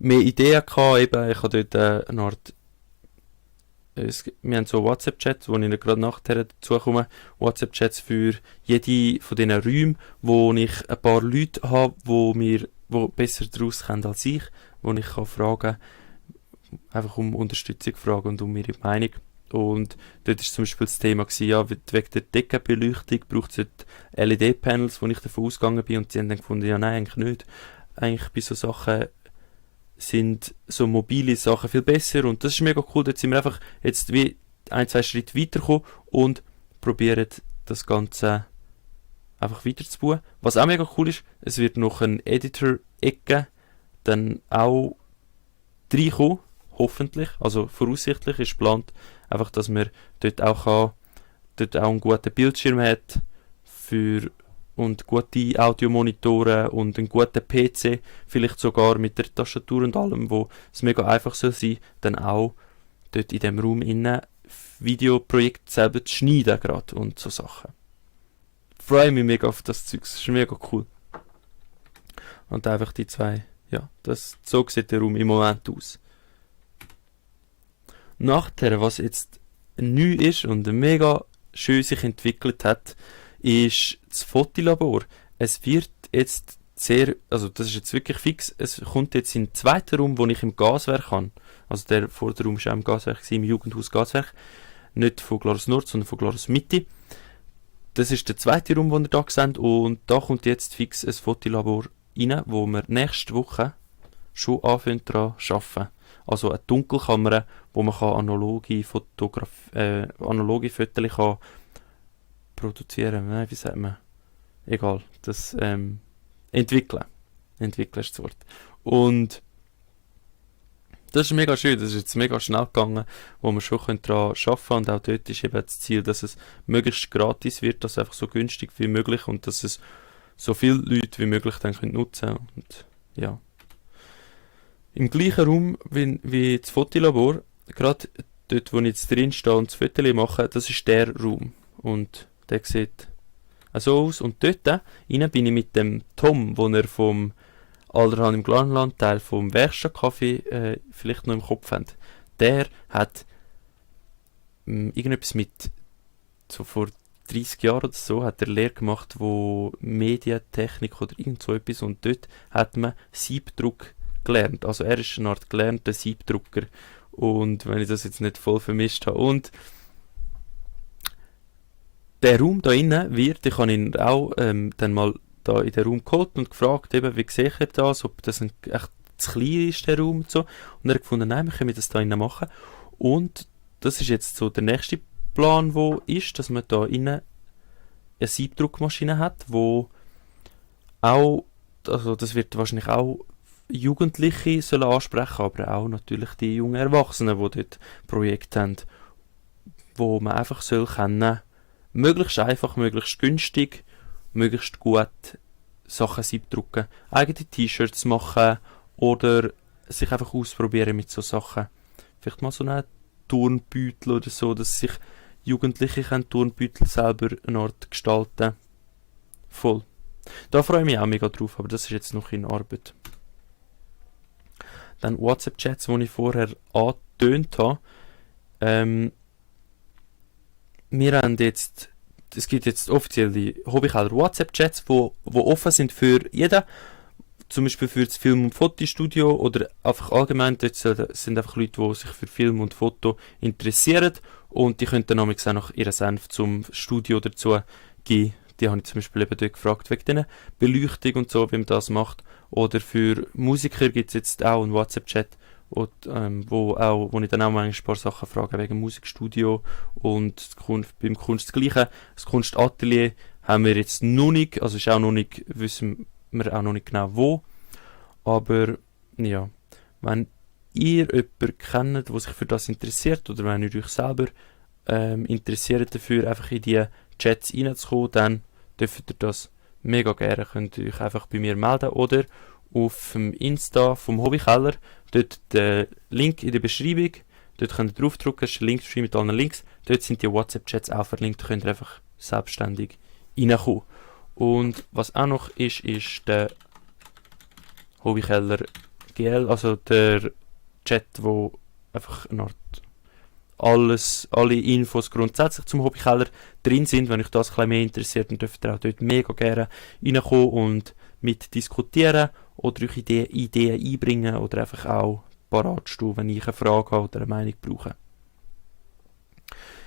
mehr Ideen gehabt. Eben, ich habe dort eine Art wir haben so WhatsApp-Chats, wo ich gerade nachher dazu komme. WhatsApp-Chats für jede von diesen Räumen, wo ich ein paar Leute habe, die besser daraus kennen als ich, wo ich kann fragen, einfach um Unterstützung fragen und um ihre Meinung. Und dort war zum Beispiel das Thema, ja, wegen der Deckenbeleuchtung braucht es LED-Panels, wo ich davon ausgegangen bin, und sie haben dann gefunden, ja nein, eigentlich nicht. Eigentlich bei so Sachen sind so mobile Sachen viel besser, und das ist mega cool. Dort sind wir einfach jetzt wie 1-2 Schritte weitergekommen und probieren das Ganze einfach weiterzubauen. Was auch mega cool ist, es wird noch ein Editor-Ecke dann auch reinkommen, hoffentlich. Also voraussichtlich ist geplant, einfach, dass man dort auch einen guten Bildschirm hat und gute Audiomonitore und einen guten PC, vielleicht sogar mit der Tastatur und allem, wo es mega einfach soll sein, dann auch dort in dem Raum innen Videoprojekt selber zu schneiden gerade und so Sachen. Ich freue mich mega auf das Zeug, das ist mega cool. Und einfach die zwei, ja, so sieht der Raum im Moment aus. Nachher, was jetzt neu ist und mega schön sich entwickelt hat, ist das Fotolabor. Es wird jetzt also das ist jetzt wirklich fix, es kommt jetzt in den zweiten Raum, wo ich im Gaswerk habe. Also der Vorderraum war auch im Gaswerk, im Jugendhaus Gaswerk. Nicht von Glarus Nord, sondern von Glarus Mitte. Das ist der zweite Raum, den ihr hier seht, und da kommt jetzt fix ein Fotolabor rein, wo wir nächste Woche schon anfangen daran zu arbeiten. Also eine Dunkelkamera, wo man analoge Fotos produzieren, nein, wie sagt man? Egal, das entwickeln. Entwickeln ist das Wort. Und das ist mega schön, das ist jetzt mega schnell gegangen, wo wir schon daran arbeiten können, und auch dort ist eben das Ziel, dass es möglichst gratis wird, dass es einfach so günstig wie möglich und dass es so viele Leute wie möglich dann nutzen können. Und ja. Im gleichen Raum wie das Fotolabor, gerade dort, wo ich jetzt drin stehe und das Foto mache, das ist der Raum. Und der sieht so aus. Und dort rein bin ich mit dem Tom, wo er vom Alderhan im Glarnerland Teil vom Werkstattcafé vielleicht noch im Kopf hat. Der hat irgendetwas mit, so vor 30 Jahren oder so, hat er Lehre gemacht, wo Medientechnik oder irgend so etwas, und dort hat man Siebdruck gelernt. Also er ist eine Art gelernter Siebdrucker. Und wenn ich das jetzt nicht voll vermischt habe. Und der Raum da innen wird, ich habe ihn auch dann mal da in den Raum geholt und gefragt, eben, wie sehe ich das, ob das echt zu klein ist, der Raum und so. Und er hat gefunden, nein, wir können das da innen machen. Und das ist jetzt so der nächste Plan, wo ist, dass man da innen eine Siebdruckmaschine hat, wo auch, also das wird wahrscheinlich auch Jugendliche sollen ansprechen, aber auch natürlich die jungen Erwachsenen, die dort Projekte haben. wo man einfach soll können, möglichst einfach, möglichst günstig, möglichst gut Sachen drucken, eigene T-Shirts machen oder sich einfach ausprobieren mit so Sachen. Vielleicht mal so einen Turnbeutel oder so, dass sich Jugendliche können Turnbeutel selber eine Art gestalten. Voll. Da freue ich mich auch mega drauf, aber das ist jetzt noch in Arbeit. Dann WhatsApp-Chats, die ich vorher angetönt habe. Wir haben jetzt, es gibt jetzt offiziell die Hobbykeller WhatsApp-Chats, wo offen sind für jeden. Zum Beispiel für das Film- und Fotostudio oder einfach allgemein. Dort sind einfach Leute, die sich für Film und Foto interessieren und die können dann auch noch ihren Senf zum Studio dazu geben. Die habe ich zum Beispiel eben dort gefragt, wegen dieser Beleuchtung und so, wie man das macht. Oder für Musiker gibt es jetzt auch einen WhatsApp-Chat, wo ich dann auch manchmal ein paar Sachen frage, wegen Musikstudio und beim Kunst das Gleiche. Das Kunstatelier haben wir jetzt noch nicht, also ist auch noch nicht, wissen wir auch noch nicht genau wo. Aber ja, wenn ihr jemanden kennt, der sich für das interessiert, oder wenn ihr euch selber interessiert dafür, einfach in die Chats reinzukommen, dann dürft ihr das mega gerne. Könnt ihr euch einfach bei mir melden oder auf dem Insta vom Hobbykeller, dort der Link in der Beschreibung, dort könnt ihr draufdrücken, das ist ein Link mit allen Links, dort sind die WhatsApp-Chats auch verlinkt, da könnt ihr einfach selbstständig reinkommen. Und was auch noch ist der Hobbykeller GL, also der Chat, wo einfach eine Art alle Infos grundsätzlich zum Hobbykeller drin sind. Wenn euch das ein bisschen mehr interessiert, dann dürft ihr auch dort mega gerne reinkommen und mitdiskutieren oder euch Ideen einbringen oder einfach auch parat stehen, wenn ich eine Frage habe oder eine Meinung brauche.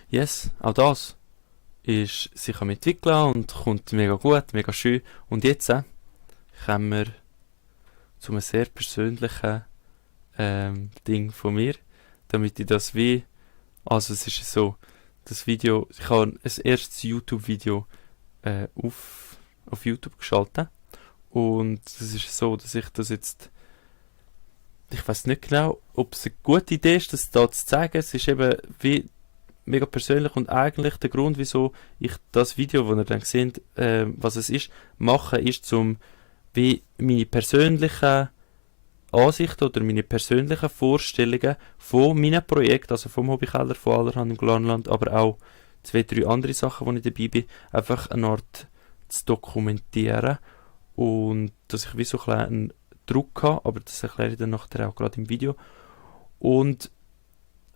Yes, auch das ist sich am entwickeln und kommt mega gut, mega schön. Und jetzt kommen wir zu einem sehr persönlichen Ding von mir, damit ich das also es ist so, das Video, ich habe ein erstes YouTube-Video auf YouTube geschaltet und es ist so, dass ich das jetzt, ich weiß nicht genau, ob es eine gute Idee ist, das da zu zeigen. Es ist eben wie mega persönlich und eigentlich der Grund, wieso ich das Video, das ihr dann seht, was es ist, mache, ist zum wie meine persönlichen Ansichten oder meine persönlichen Vorstellungen von meinem Projekt, also vom Hobbykeller, von Allerhand im Glarnerland, aber auch 2, 3 andere Sachen, wo ich dabei bin, einfach eine Art zu dokumentieren und dass ich wie so einen Druck habe, aber das erkläre ich dann nachher auch gerade im Video. Und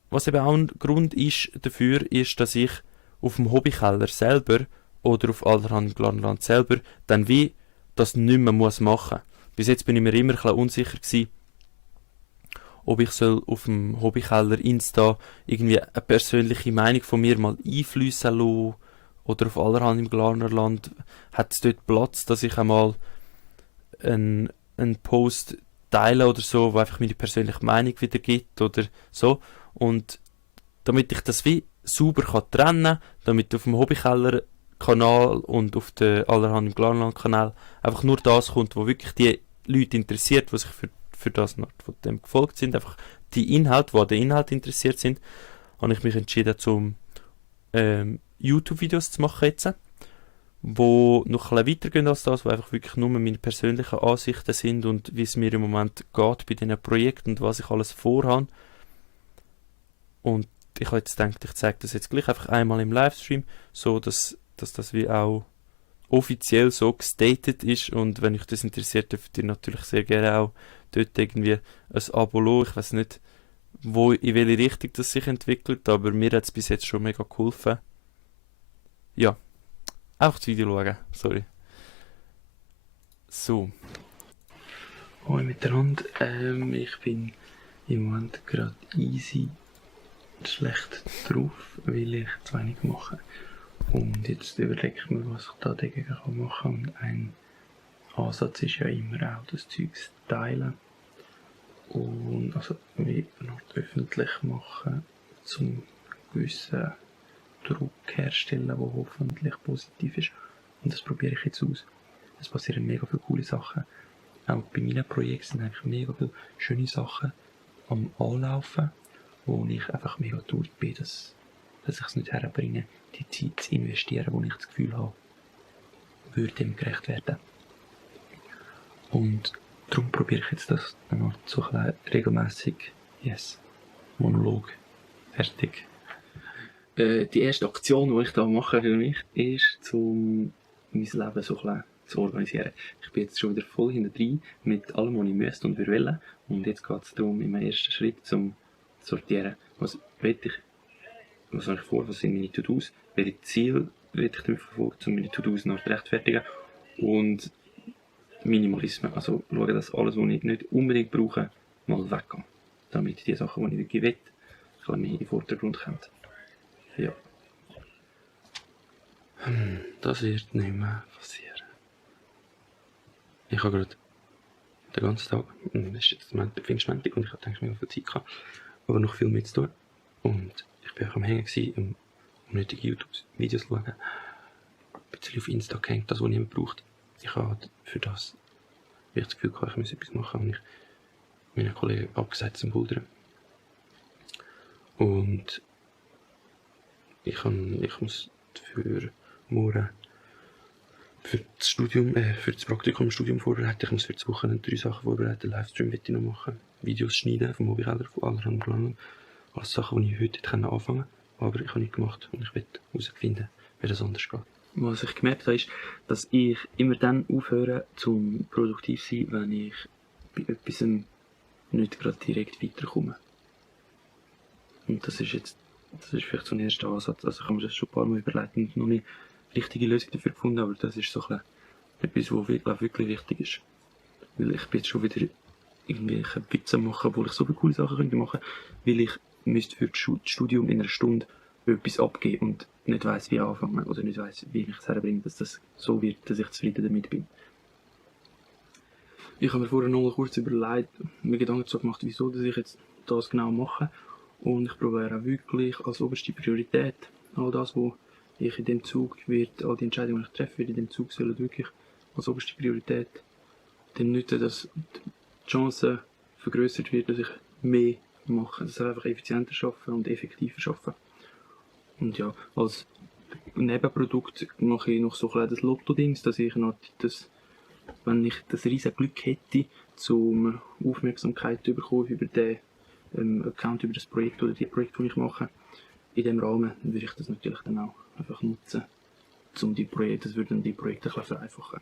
was eben auch ein Grund ist dafür, ist, dass ich auf dem Hobbykeller selber oder auf Allerhand im Glarnerland selber dann wie das nicht mehr machen muss. Bis jetzt bin ich mir immer ein bisschen unsicher gewesen, ob ich soll auf dem Hobbykeller Insta irgendwie eine persönliche Meinung von mir mal einfließen lassen oder auf Allerhand im Glarnerland hat es dort Platz, dass ich einmal einen Post teile oder so, wo einfach meine persönliche Meinung wiedergibt oder so. Und damit ich das wie sauber trennen kann, damit auf dem Hobbykeller Kanal und auf der Allerhand im Glarnerland Kanal einfach nur das kommt, wo wirklich die Leute interessiert, die sich für das noch von dem gefolgt sind, einfach die Inhalte, die an den Inhalt interessiert sind, habe ich mich entschieden, zum YouTube-Videos zu machen jetzt, wo noch ein bisschen weitergehen als das, wo einfach wirklich nur meine persönlichen Ansichten sind und wie es mir im Moment geht bei diesen Projekten und was ich alles vorhabe. Und ich habe jetzt gedacht, ich zeige das jetzt gleich einfach einmal im Livestream, so dass das wie auch offiziell so gestatet ist und wenn euch das interessiert, dürft ihr natürlich sehr gerne auch dort irgendwie ein Abo lassen. Ich weiß nicht, in welche Richtung das sich entwickelt, aber mir hat es bis jetzt schon mega geholfen. Ja, auch das Video schauen, sorry. So. Hallo miteinander, ich bin im Moment gerade easy schlecht drauf, weil ich zu wenig mache. Und jetzt überlege ich mir, was ich da dagegen machen kann. Und ein Ansatz ist ja immer auch, das Zeug zu teilen. Und also wie noch öffentlich machen, zum gewissen Druck herstellen, der hoffentlich positiv ist. Und das probiere ich jetzt aus. Es passieren mega viele coole Sachen. Auch bei meinen Projekten sind eigentlich mega viele schöne Sachen am Anlaufen, wo ich einfach mega traurig bin, dass dass ich es nicht herbringe, die Zeit zu investieren, wo ich das Gefühl habe, würde dem gerecht werden. Und darum probiere ich jetzt das dann auch so ein bisschen regelmässig, Monolog, fertig. Die erste Aktion, die ich da mache für mich, ist, um mein Leben so ein bisschen zu organisieren. Ich bin jetzt schon wieder voll hinter drin mit allem, was ich müsste und würde. Und jetzt geht es darum, in meinem ersten Schritt zum Sortieren. Was will ich? Was habe ich vor? Was sind meine To-Dos? Welche Ziele will ich damit verfolgen, um meine To-Dos noch zu rechtfertigen? Und Minimalismus. Also schauen, dass alles, was ich nicht unbedingt brauche, mal weggeht. Damit die Sachen, die ich wirklich will, ein bisschen mehr in den Vordergrund kommen. Ja. Das wird nicht mehr passieren. Ich habe gerade den ganzen Tag, es ist jetzt Pfingstmontag und ich habe eigentlich mega viel Zeit gehabt, aber noch viel mehr zu tun. Und ich war auch am Hängen gewesen, um nötige YouTube-Videos zu schauen. Ein bisschen auf Insta gehängt, das, was niemand braucht. Ich habe für das ich das Gefühl gehabt, ich muss etwas machen, und ich meinen Kollegen abgesagt zum Bouldern. Und ich muss für morgen für das Studium, für das Praktikum im Studium vorbereiten. Ich muss für das Wochenende 3 Sachen vorbereiten. Livestream will ich noch machen. Videos schneiden vom Hobbykeller, von allerhand Planen. Alles Sachen, die ich heute anfangen konnte. Aber ich habe nicht gemacht und ich will herausfinden, wie das anders geht. Was ich gemerkt habe, ist, dass ich immer dann aufhöre, zum produktiv zu sein, wenn ich bei etwas nicht gerade direkt weiterkomme. Und das ist vielleicht so ein erster Ansatz. Also ich habe mir das schon ein paar Mal überlegt und noch nicht richtige Lösung dafür gefunden, aber das ist so ein etwas, was wirklich wichtig ist. Weil ich bin jetzt schon wieder irgendwelche Witze machen, obwohl ich so viele coole Sachen könnte machen, weil ich müsste für das Studium in einer Stunde etwas abgeben und nicht weiss, wie anfangen oder nicht weiss, wie ich es herbringe, dass das so wird, dass ich zufrieden damit bin. Ich habe mir vorher noch mal kurz überlegt, mir Gedanken dazu gemacht, wieso dass ich jetzt das genau mache. Und ich probiere auch wirklich als oberste Priorität all das, was ich in dem Zug wird, all die Entscheidungen, die ich treffe, in dem Zug sollen wirklich als oberste Priorität dann nützen, dass die Chance vergrößert wird, dass ich mehr mache, dass ich einfach effizienter arbeite und effektiver arbeite. Und ja, als Nebenprodukt mache ich noch so ein das Lotto-Dings, dass ich noch wenn ich das riesige Glück hätte, zum Aufmerksamkeit zu bekommen über den Account, über das Projekt oder die Projekte, die ich mache, in diesem Rahmen, würde ich das natürlich dann auch einfach nutzen, um das würde dann die Projekte ein bisschen vereinfachen.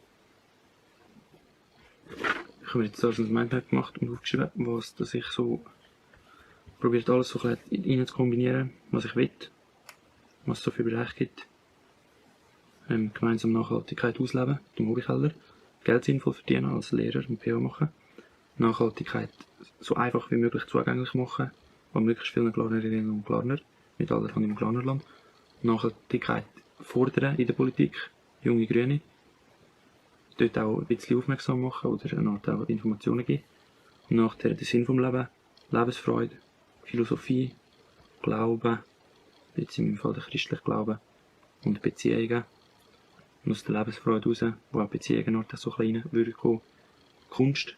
Ich habe mir jetzt das ein Mindmap gemacht und aufgeschrieben, dass ich so probiert alles so ein bisschen rein zu kombinieren, was ich will, was es so für Bereiche gibt. Gemeinsam Nachhaltigkeit ausleben, im Hobbykeller. Geld sinnvoll verdienen als Lehrer und PH machen. Nachhaltigkeit so einfach wie möglich zugänglich machen, an möglichst vielen Glarnerinnen und Glarner, mit allerhand im Glarnerland. Nachhaltigkeit fordern in der Politik, junge Grüne. Dort auch ein bisschen aufmerksam machen oder auch Informationen geben. Und nachher der Sinn vom Leben, Lebensfreude, Philosophie, Glauben, jetzt in meinem Fall der christliche Glaube und Beziehungen. Und aus der Lebensfreude raus, wo auch Beziehungen so klein würden kommen. Kunst,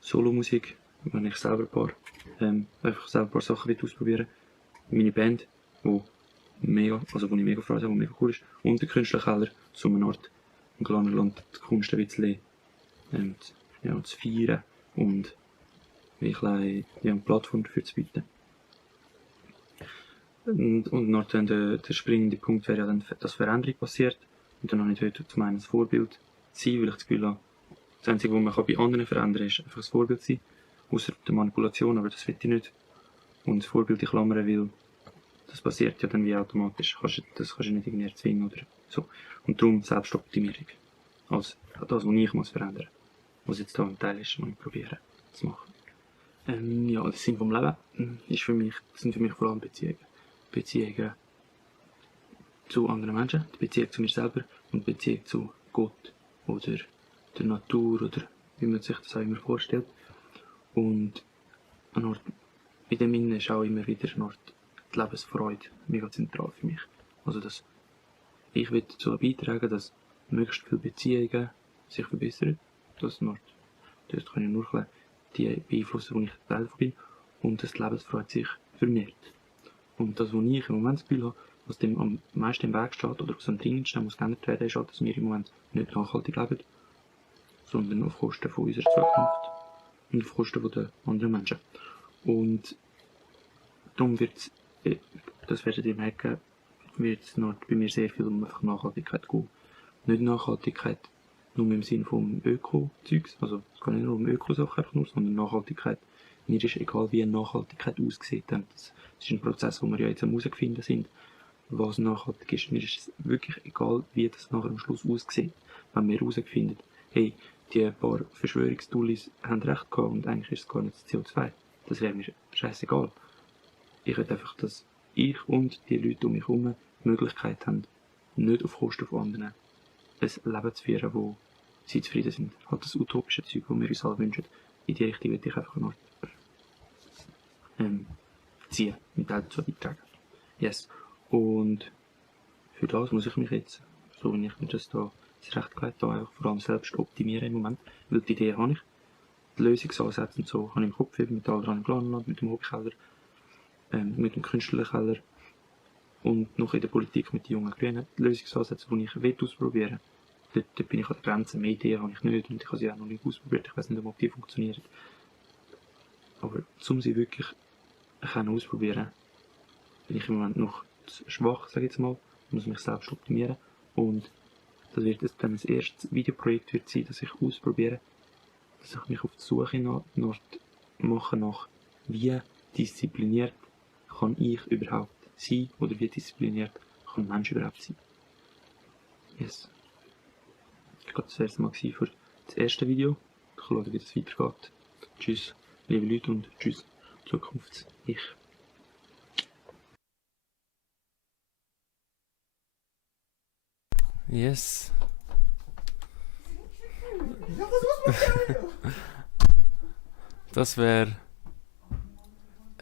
Solomusik, wenn ich selber ein paar Sachen ausprobieren will. Meine Band, wo ich mega Freude habe, die mega cool ist. Und der Künstlerkeller, so eine Art im Glarnerland die Kunst ein bisschen zu feiern und eine Plattform dafür zu bieten. Und nachher der springende Punkt wäre ja dann, dass Veränderung passiert. Und dann habe ich heute zum einen ein Vorbild sein, weil ich das Gefühl habe, das Einzige, was man bei anderen verändern kann, ist einfach ein Vorbild sein. Außer der Manipulation, aber das will ich nicht. Und das Vorbild in Klammern, weil das passiert ja dann wie automatisch. Das kannst du nicht irgendwie erzwingen oder so. Und darum Selbstoptimierung. Als das, was ich muss verändern muss. Was jetzt da ein Teil ist, was ich probiere zu machen. Ja, der Sinn vom Leben sind für mich vor allem Beziehungen. Beziehungen zu anderen Menschen, die Beziehung zu mir selber und die Beziehung zu Gott oder der Natur oder wie man sich das auch immer vorstellt. Und in dem Innen ist auch immer wieder die Lebensfreude mega zentral für mich. Also dass ich will dazu beitragen, dass möglichst viele Beziehungen sich verbessern. Dort kann ich nur die beeinflussen, wo ich Teil davon bin. Und dass die Lebensfreude sich vermehrt. Und das, was ich im Moment das Gefühl habe, was dem am meisten im Weg steht oder was am dringendsten muss geändert werden, ist halt, dass wir im Moment nicht nachhaltig leben, sondern auf Kosten von unserer Zukunft und auf Kosten der anderen Menschen. Und darum wird es, das werdet ihr merken, wird es noch bei mir sehr viel um einfach Nachhaltigkeit gehen. Nicht Nachhaltigkeit nur im Sinne von Öko-Zeugs, also es geht nicht nur um Öko-Sachen einfach nur, sondern Nachhaltigkeit. Mir ist egal, wie Nachhaltigkeit aussieht. Das ist ein Prozess, wo wir ja jetzt am herausfinden sind, was nachhaltig ist. Mir ist es wirklich egal, wie das nachher am Schluss aussieht. Wenn wir herausfinden, hey, die paar Verschwörungstullis haben recht gehabt und eigentlich ist es gar nicht das CO2. Das wäre mir scheißegal. Ich will einfach, dass ich und die Leute um mich herum die Möglichkeit haben, nicht auf Kosten von anderen ein Leben zu führen, wo sie zufrieden sind. Halt das utopische Zeug, das wir uns alle wünschen. In die Richtung würde ich einfach noch ziehen, mit dazu beitragen. Yes. Und für das muss ich mich jetzt, so wie ich mir das da zurechtgelegt habe, einfach vor allem selbst optimieren im Moment. Weil die Idee habe ich. Die Lösungsansätze und so habe ich im Kopf, eben mit Aldrani Glarnerland, mit dem Hobbykeller, mit dem Künstlerkeller und noch in der Politik mit den jungen Grünen. Die Lösungsansätze, die ich ausprobieren will, dort bin ich an der Grenze. Mehr Ideen habe ich nicht und ich habe sie auch noch nicht ausprobiert. Ich weiß nicht, ob die funktionieren. Aber um sie wirklich ausprobieren, bin ich im Moment noch zu schwach, sage ich jetzt mal. Ich muss mich selbst optimieren. Und das wird dann das erste Videoprojekt wird sein, das ich ausprobiere, dass ich mich auf die Suche mache nach, wie diszipliniert kann ich überhaupt sein oder wie diszipliniert kann ein Mensch überhaupt sein. Yes. Ich glaube, das wäre es mal für das erste Video. Ich schaue, wie das weitergeht. Tschüss, liebe Leute, und tschüss, Zukunfts-Ich. Yes. Das wäre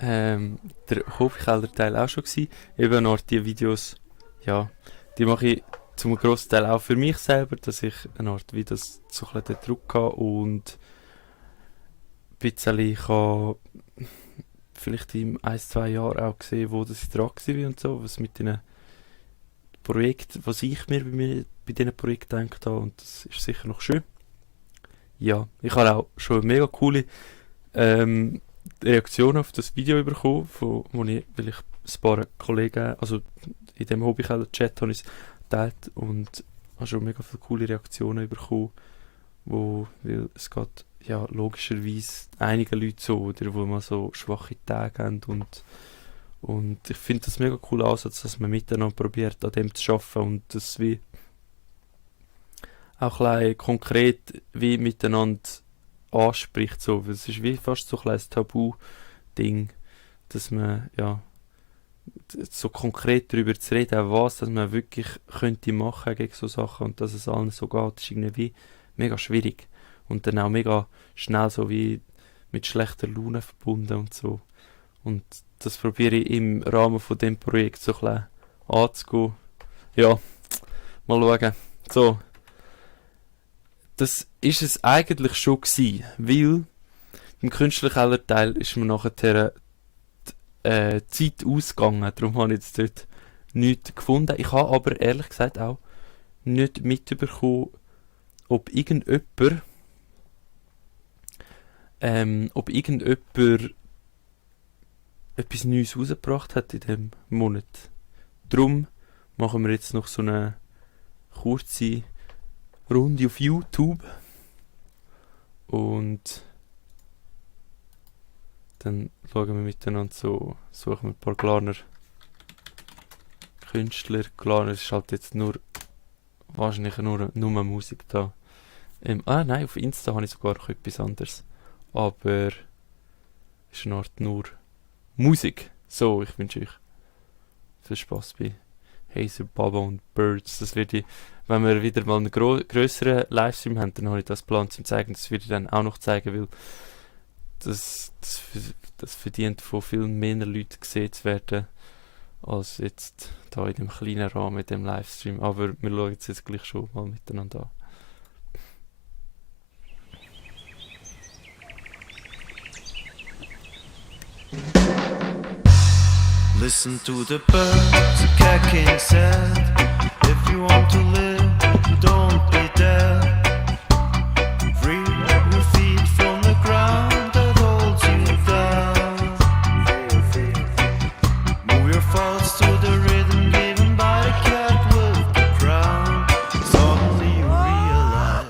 der Hobbykeller-Teil auch schon gewesen. Eben noch die Videos, ja, die mache ich zum grossen Teil auch für mich selber, dass ich eine Art wie das so ein bisschen den Druck habe und ein bisschen kann vielleicht in 1-2 Jahren auch sehen, wo das ich dran war und so, was mit den Projekten, was ich mir bei diesen Projekten gedacht habe, und das ist sicher noch schön. Ja, ich habe auch schon eine mega coole Reaktion auf das Video bekommen, weil ich ein paar Kollegen, also in dem Hobbykeller-Chat habe ich es geteilt und habe schon mega viele coole Reaktionen bekommen, weil es geht ja logischerweise einigen Leuten so, oder die mal so schwache Tage haben und ich finde das mega cool Ansatz, dass man miteinander probiert, an dem zu arbeiten und das wie auch ein konkret wie miteinander anspricht, so. Es ist wie fast so ein Tabu-Ding, dass man ja so konkret darüber zu reden, was dass man wirklich könnte machen gegen so Sachen und dass es allen so geht, ist irgendwie mega schwierig und dann auch mega schnell so wie mit schlechter Laune verbunden und so. Und das probiere ich im Rahmen von dem Projekt so ein bisschen anzugehen. Ja, mal schauen. So. Das ist es eigentlich schon gewesen, weil im Künstlerkeller-Teil ist mir nachher Zeit ausgegangen, darum habe ich jetzt dort nichts gefunden. Ich habe aber ehrlich gesagt auch nicht mitbekommen, ob irgendjemand etwas Neues rausgebracht hat in diesem Monat. Darum machen wir jetzt noch so eine kurze Runde auf YouTube und dann schauen wir miteinander so, suchen wir ein paar Glarner Künstler. Glarner ist halt jetzt wahrscheinlich nur Musik da. Nein, auf Insta habe ich sogar noch etwas anderes. Aber ist eine Art nur Musik. So, ich wünsche euch viel Spaß bei Hazer, Baba und Birds. Das werde ich, wenn wir wieder mal einen grösseren Livestream haben, dann habe ich das Plan zum zeigen. Das werde ich dann auch noch zeigen, weil das verdient von viel mehr Leuten gesehen zu werden, als jetzt da in dem kleinen Rahmen, mit dem Livestream. Aber wir schauen es jetzt gleich schon mal miteinander an. Listen to the birds, Cat King said. If you want to live, don't be dead. Free your feet from the ground that holds you down. Move your thoughts to the rhythm given by the cat with the crown. Suddenly you realize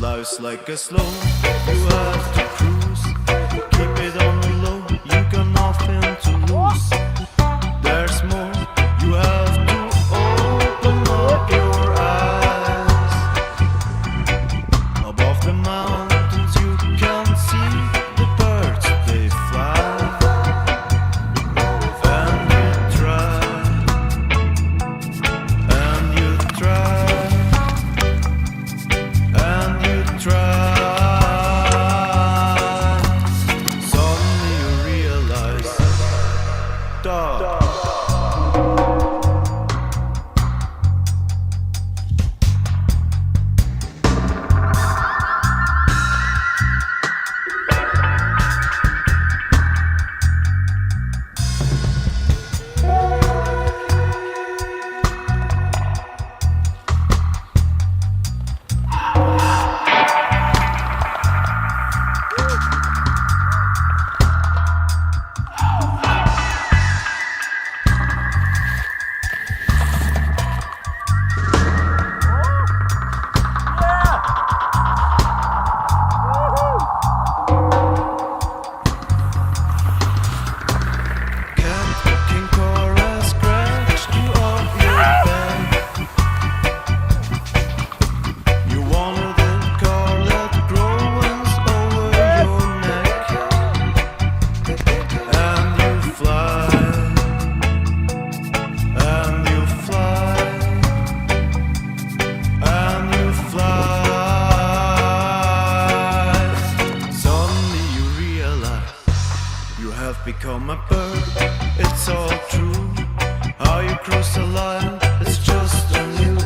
life's like a slow. You have to cruise, keep it on the low. You got nothing to lose. There's more. You have to open up your eyes. Above the mountains you can see the birds they fly. And you try, and you try, and you try. Suddenly you realize, dog. King Cora scratched you off your back. You wanted the scarlet growings over your neck. And you fly, and you fly, and you fly. Suddenly you realize you have become a bird. It's all true. How you cross the line, it's just on you.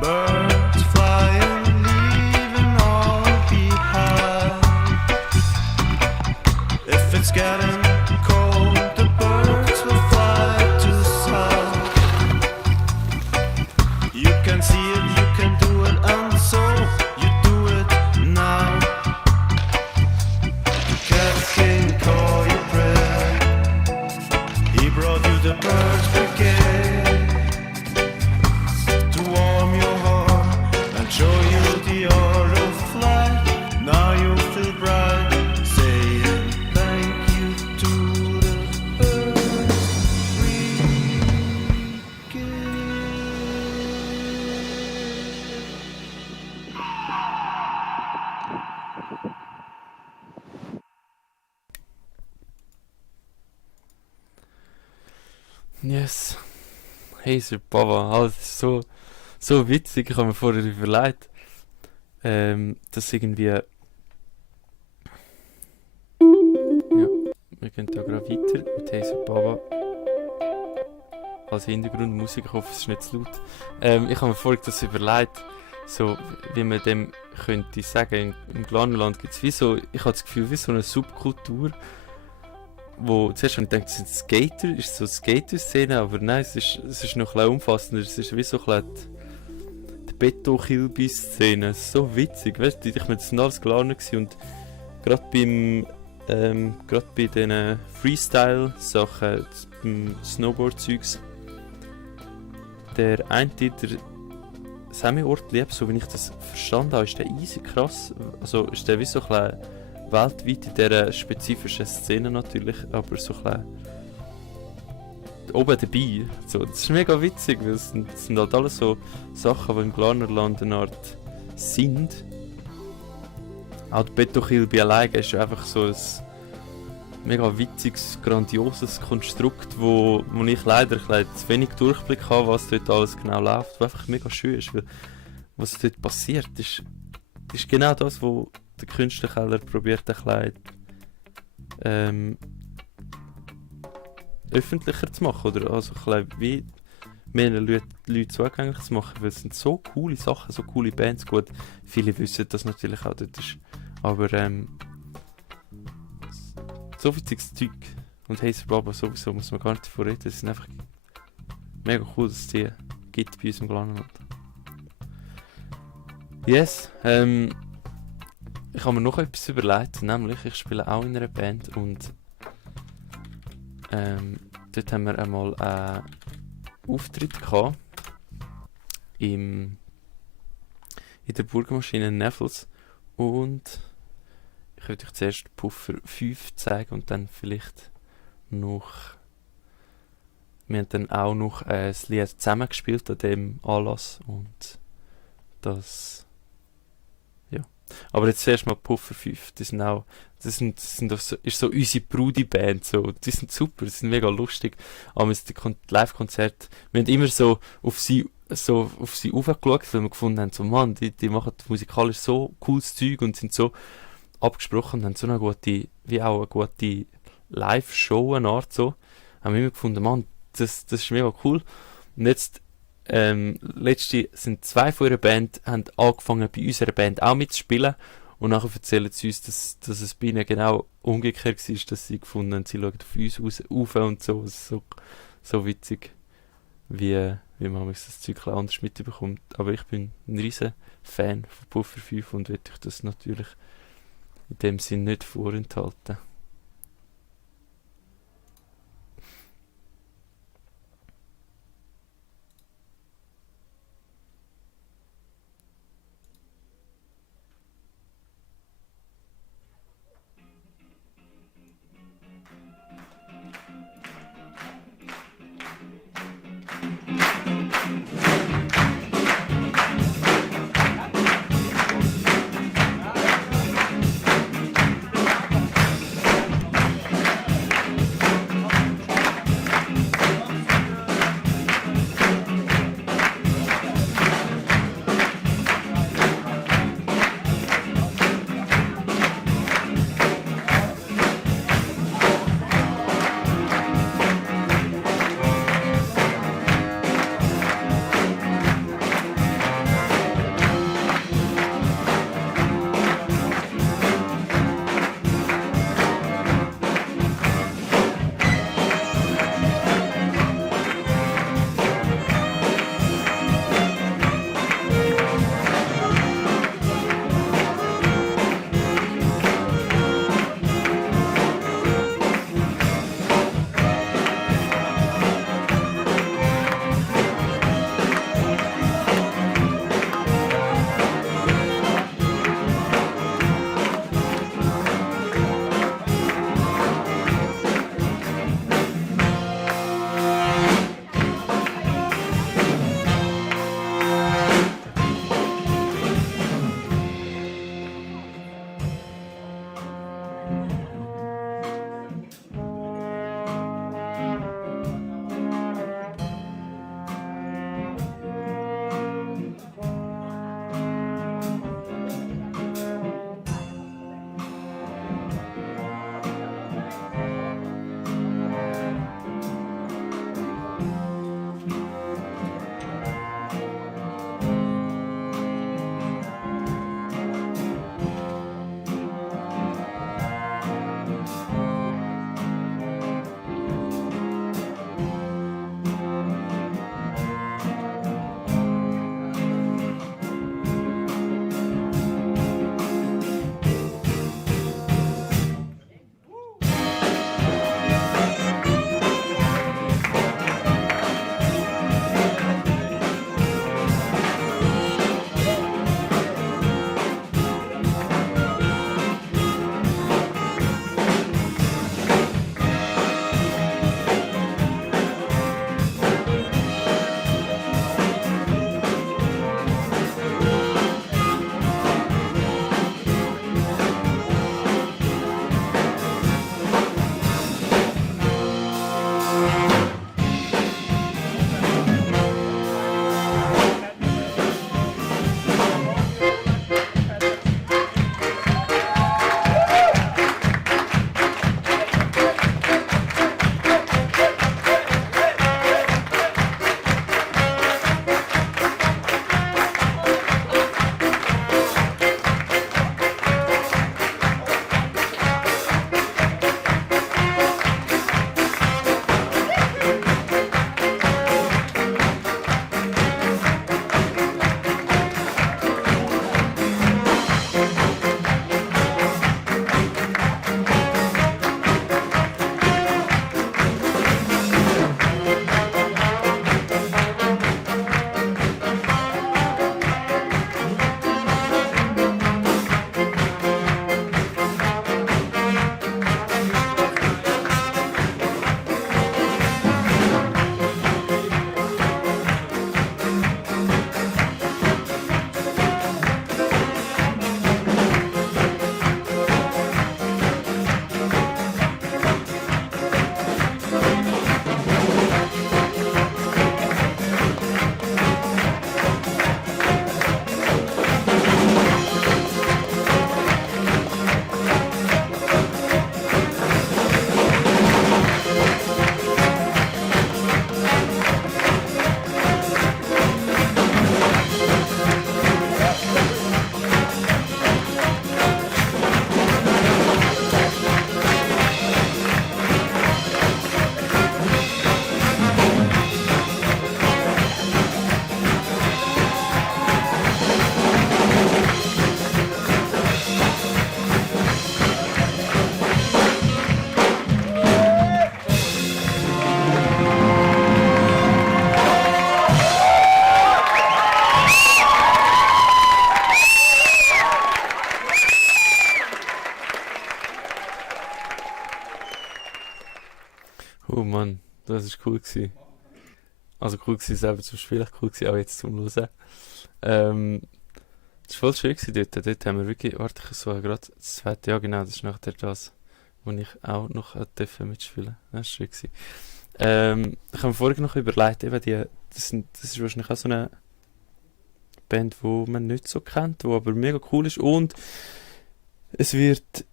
Birds flying, leaving all behind. If it's getting cold, the birds will fly to south. You can see it, you can do it, and so you do it now. Cat King call you prayer. He brought you the birds brigade to warm your heart and show you the art of flight. Now you feel bright, saying thank you to the birds we give. Yes. Hey, Sir Papa, alles ist so witzig. Ich habe mir vorher überlegt, dass irgendwie. Ja, wir gehen da gerade weiter mit Hey, Sir Papa. Als Hintergrundmusik, ich hoffe, es ist nicht zu laut. Ich habe mir vorher das überlegt, so wie man dem könnte sagen, im Glarnerland gibt es wie so, ich habe das Gefühl, wie so eine Subkultur, wo zuerst habe ich gedacht, es sind Skater, ist so eine Skater-Szene, aber nein, es ist noch ein bisschen umfassender, es ist wie so ein bisschen die Beto-Kilby-Szene, es ist so witzig, weißt du, ich meine, das sind alles Glarner gewesen und gerade bei diesen Freestyle-Sachen, beim Snowboard-Zeugs, der eine, der Semi-Ort liebt, so wie ich das verstanden habe, ist der easy krass, also ist der wie so ein bisschen weltweit in dieser spezifischen Szene natürlich, aber so ein bisschen oben dabei. So, das ist mega witzig, weil es sind halt alles so Sachen, die im Glarnerland eine Art sind. Auch die Beto-Kilby alleine ist einfach so ein mega witziges, grandioses Konstrukt, wo ich leider ein zu wenig Durchblick habe, was dort alles genau läuft, was einfach mega schön ist, weil was dort passiert, ist genau das, was der Künstlerkeller probiert ein bisschen öffentlicher zu machen, oder also ein bisschen wie mehr Leute zugänglich zu machen, weil es sind so coole Sachen, so coole Bands, gut, viele wissen das natürlich auch dort ist, aber so witziges Zeug, und Hazer Baba sowieso, muss man gar nicht davon reden. Es sind einfach mega cool, dass es die gibt bei uns im Glanland. Yes, ich habe mir noch etwas überlegt, nämlich ich spiele auch in einer Band und dort haben wir einmal einen Auftritt gehabt in der Burgmaschine Neffels und ich würde euch zuerst Puffer 5 zeigen und dann vielleicht noch. Wir haben dann auch noch das Lied zusammengespielt an dem Anlass und das. Ja. Aber jetzt zuerst mal Puffer 5. Das ist so unsere Brudi-Band. So. Die sind super, die sind mega lustig. Aber die Live-Konzerte, wir haben immer so auf sie aufgeschaut, weil wir gefunden haben, so Mann, die machen musikalisch so cooles Zeug und sind so abgesprochen und haben so eine gute Live-Show, eine Art so. Haben wir immer gefunden, Mann, das ist mega cool. Und jetzt, letzte sind 2 von ihrer Band, haben angefangen bei unserer Band auch mitzuspielen. Und nachher erzählen sie uns, dass es bei ihnen genau umgekehrt war, dass sie gefunden haben, sie schauen auf uns rauf und so. Es ist so witzig, wie man das Zeug anders mitbekommt. Aber ich bin ein riesen Fan von Puffer 5 und werde euch das natürlich in dem Sinn nicht vorenthalten. Oh Mann, das war cool gewesen. Also cool gewesen selber zum Spielen, cool gewesen auch jetzt zum Hören. Das war voll schön gewesen dort. Dort haben wir wirklich, warte, ich so gerade das zweite Jahr, genau, das ist nachher das, wo ich auch noch durfte mitspielen. Das war schön gewesen. Ich habe mir vorhin noch überlegt, eben das ist wahrscheinlich auch so eine Band, die man nicht so kennt, die aber mega cool ist. Und es wird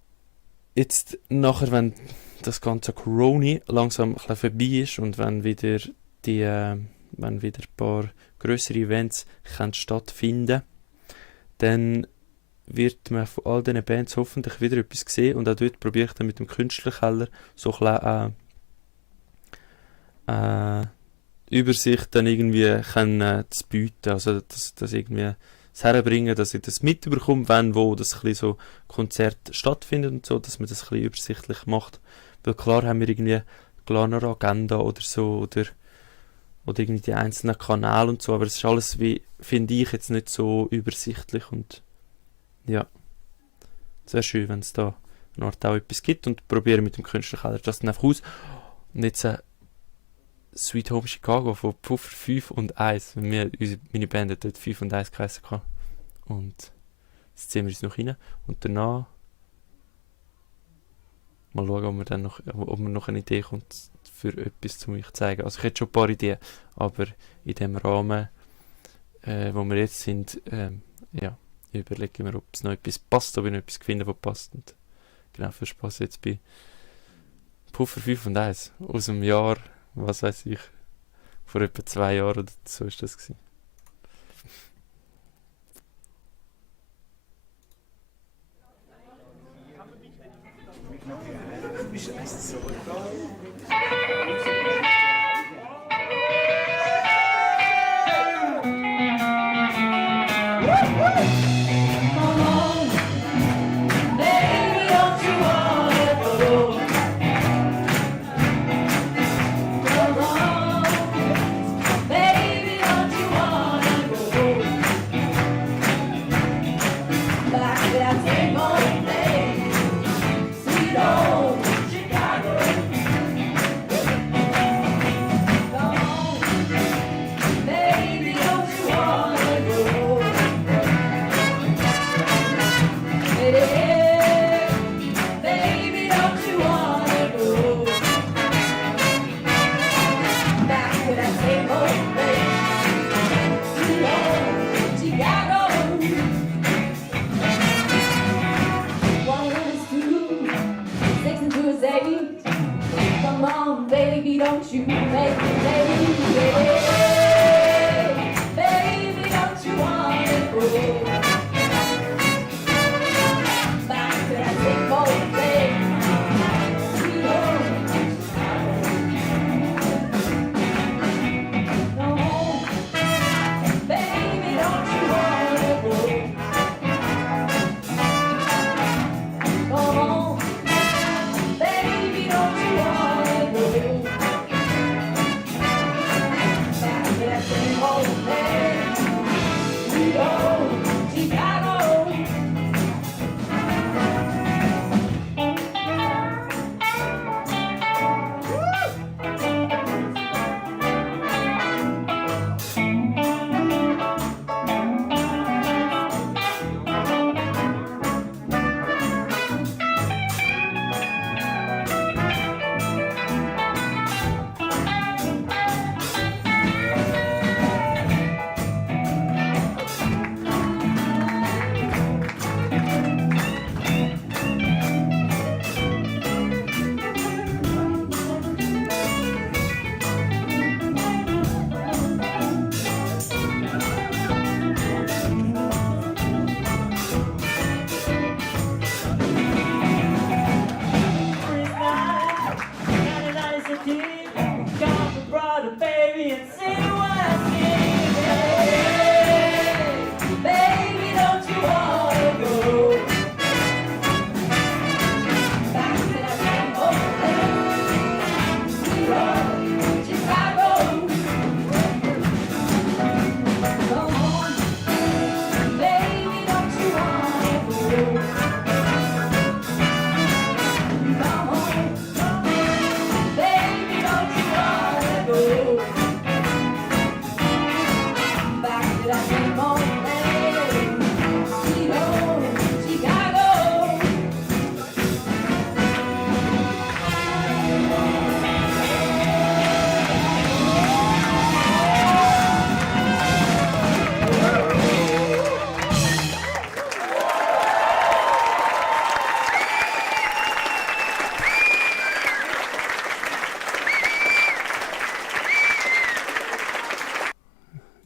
jetzt nachher, wenn das ganze Corona langsam ein bisschen vorbei ist und wenn wieder wenn wieder ein paar grössere Events können stattfinden, dann wird man von all diesen Bands hoffentlich wieder etwas sehen. Und auch dort probiere ich dann mit dem Künstlerkeller so ein bisschen Übersicht dann irgendwie zu bieten. Also das irgendwie das herbringen, dass ich das mitbekomme, wenn wo das ein bisschen so Konzert stattfindet und so, dass man das ein bisschen übersichtlich macht. Weil klar haben wir irgendwie eine Agenda oder so oder irgendwie die einzelnen Kanäle und so, aber es ist alles, wie finde ich, jetzt nicht so übersichtlich und ja, sehr schön, wenn es da eine Art auch etwas gibt und probiere mit dem Künstlerkeller das dann einfach aus. Und jetzt Sweet Home Chicago von Puffer 5 und 1. Meine Band hat dort 5 und 1 geheißen. Und jetzt ziehen wir uns noch rein. Und danach mal schauen, ob mir noch eine Idee kommt für etwas zu euch zeigen. Also ich hätte schon ein paar Ideen, aber in dem Rahmen, wo wir jetzt sind, ja, überlegen wir, ob es noch etwas passt, ob ich noch etwas finde, was passt. Und genau, für Spaß jetzt bei Puffer 5 und 1 aus dem Jahr, was weiß ich, vor etwa 2 Jahren oder so ist das gewesen.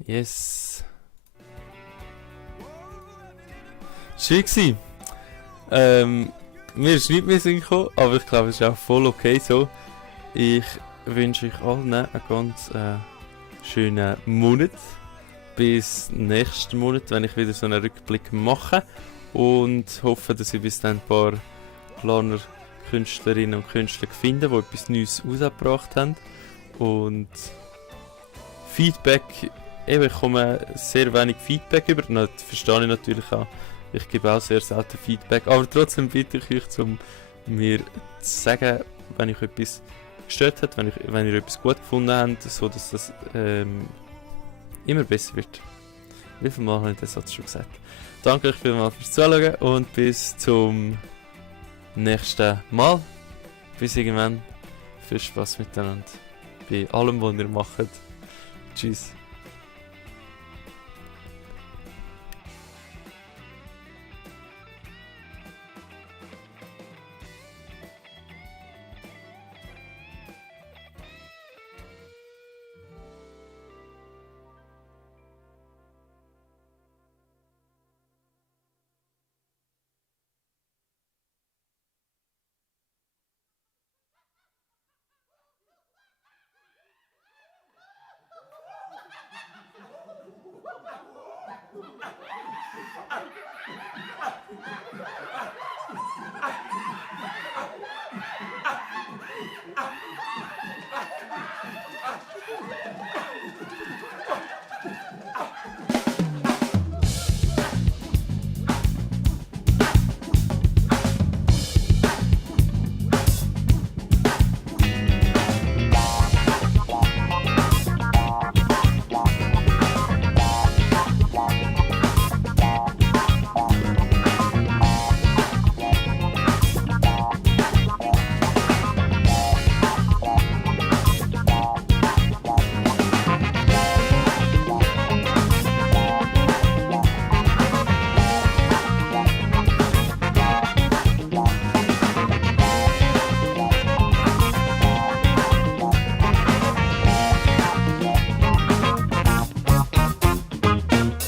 Yes. Schön gewesen. Mir ist nicht mehr Sinn gekommen, aber ich glaube, es ist auch voll okay so. Ich wünsche euch allen einen ganz schönen Monat. Bis nächsten Monat, wenn ich wieder so einen Rückblick mache. Und hoffe, dass ich bis dann ein paar Planer Künstlerinnen und Künstler finden, die etwas Neues rausgebracht haben. Und Feedback, eben, ich komme sehr wenig Feedback über, das verstehe ich natürlich auch. Ich gebe auch sehr selten Feedback, aber trotzdem bitte ich euch, mir zu sagen, wenn euch etwas gestört hat, wenn ihr etwas gut gefunden habt, so dass das immer besser wird. Wie viel Mal habe ich den Satz schon gesagt? Danke euch vielmals fürs Zuschauen und bis zum nächsten Mal. Bis irgendwann. Viel Spaß miteinander. Bei allem, was ihr macht. Tschüss.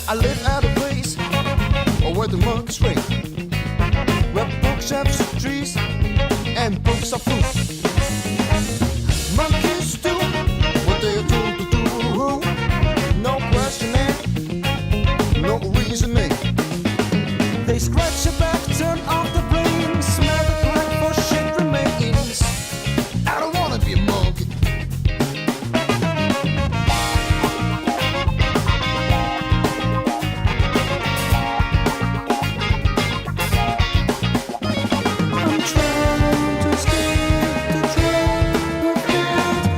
I live at a place where the monks reign, where bookshelves are trees and books are food. Monkeys do what they are told to do. No questioning, no reasoning. They scratch your back, turn off the brain, smell the crack for shit remains. I don't wanna be a monkey. I'm trying to escape the trap within.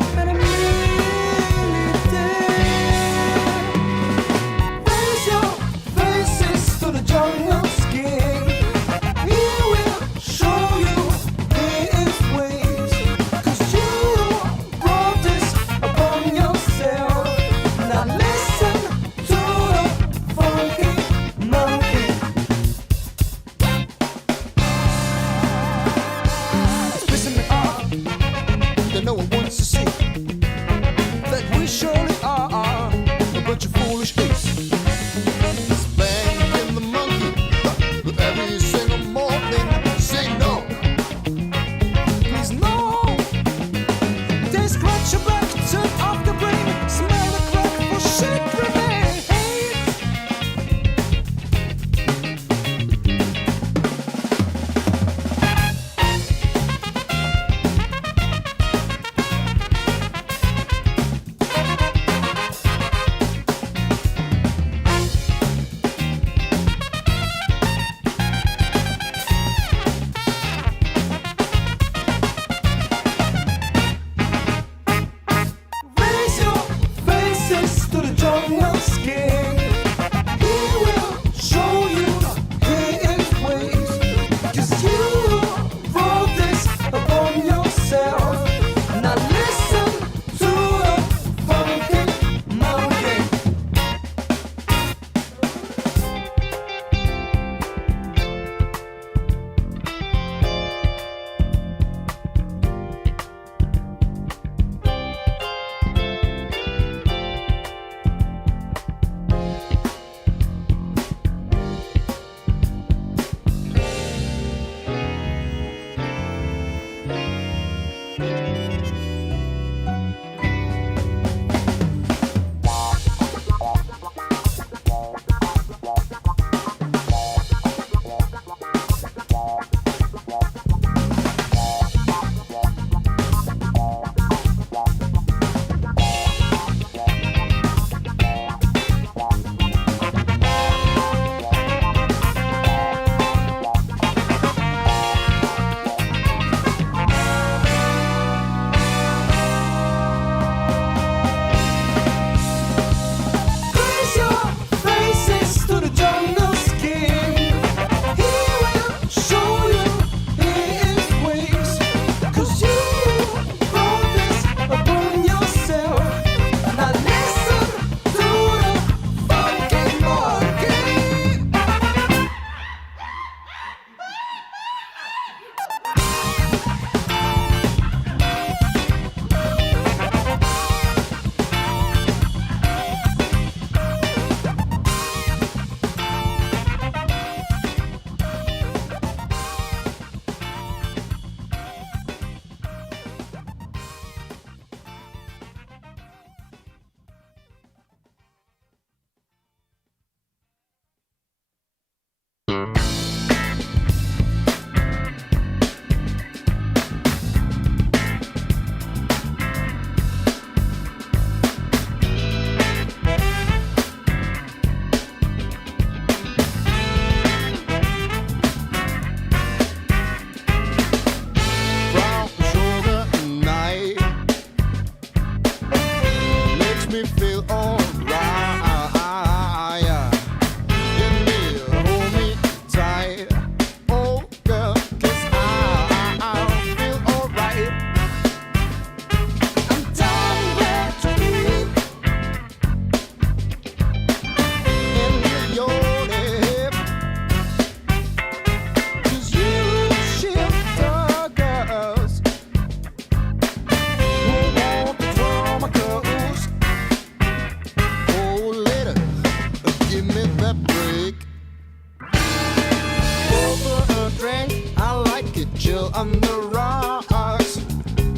still on the rocks.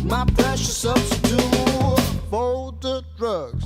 My precious substitute for the drugs.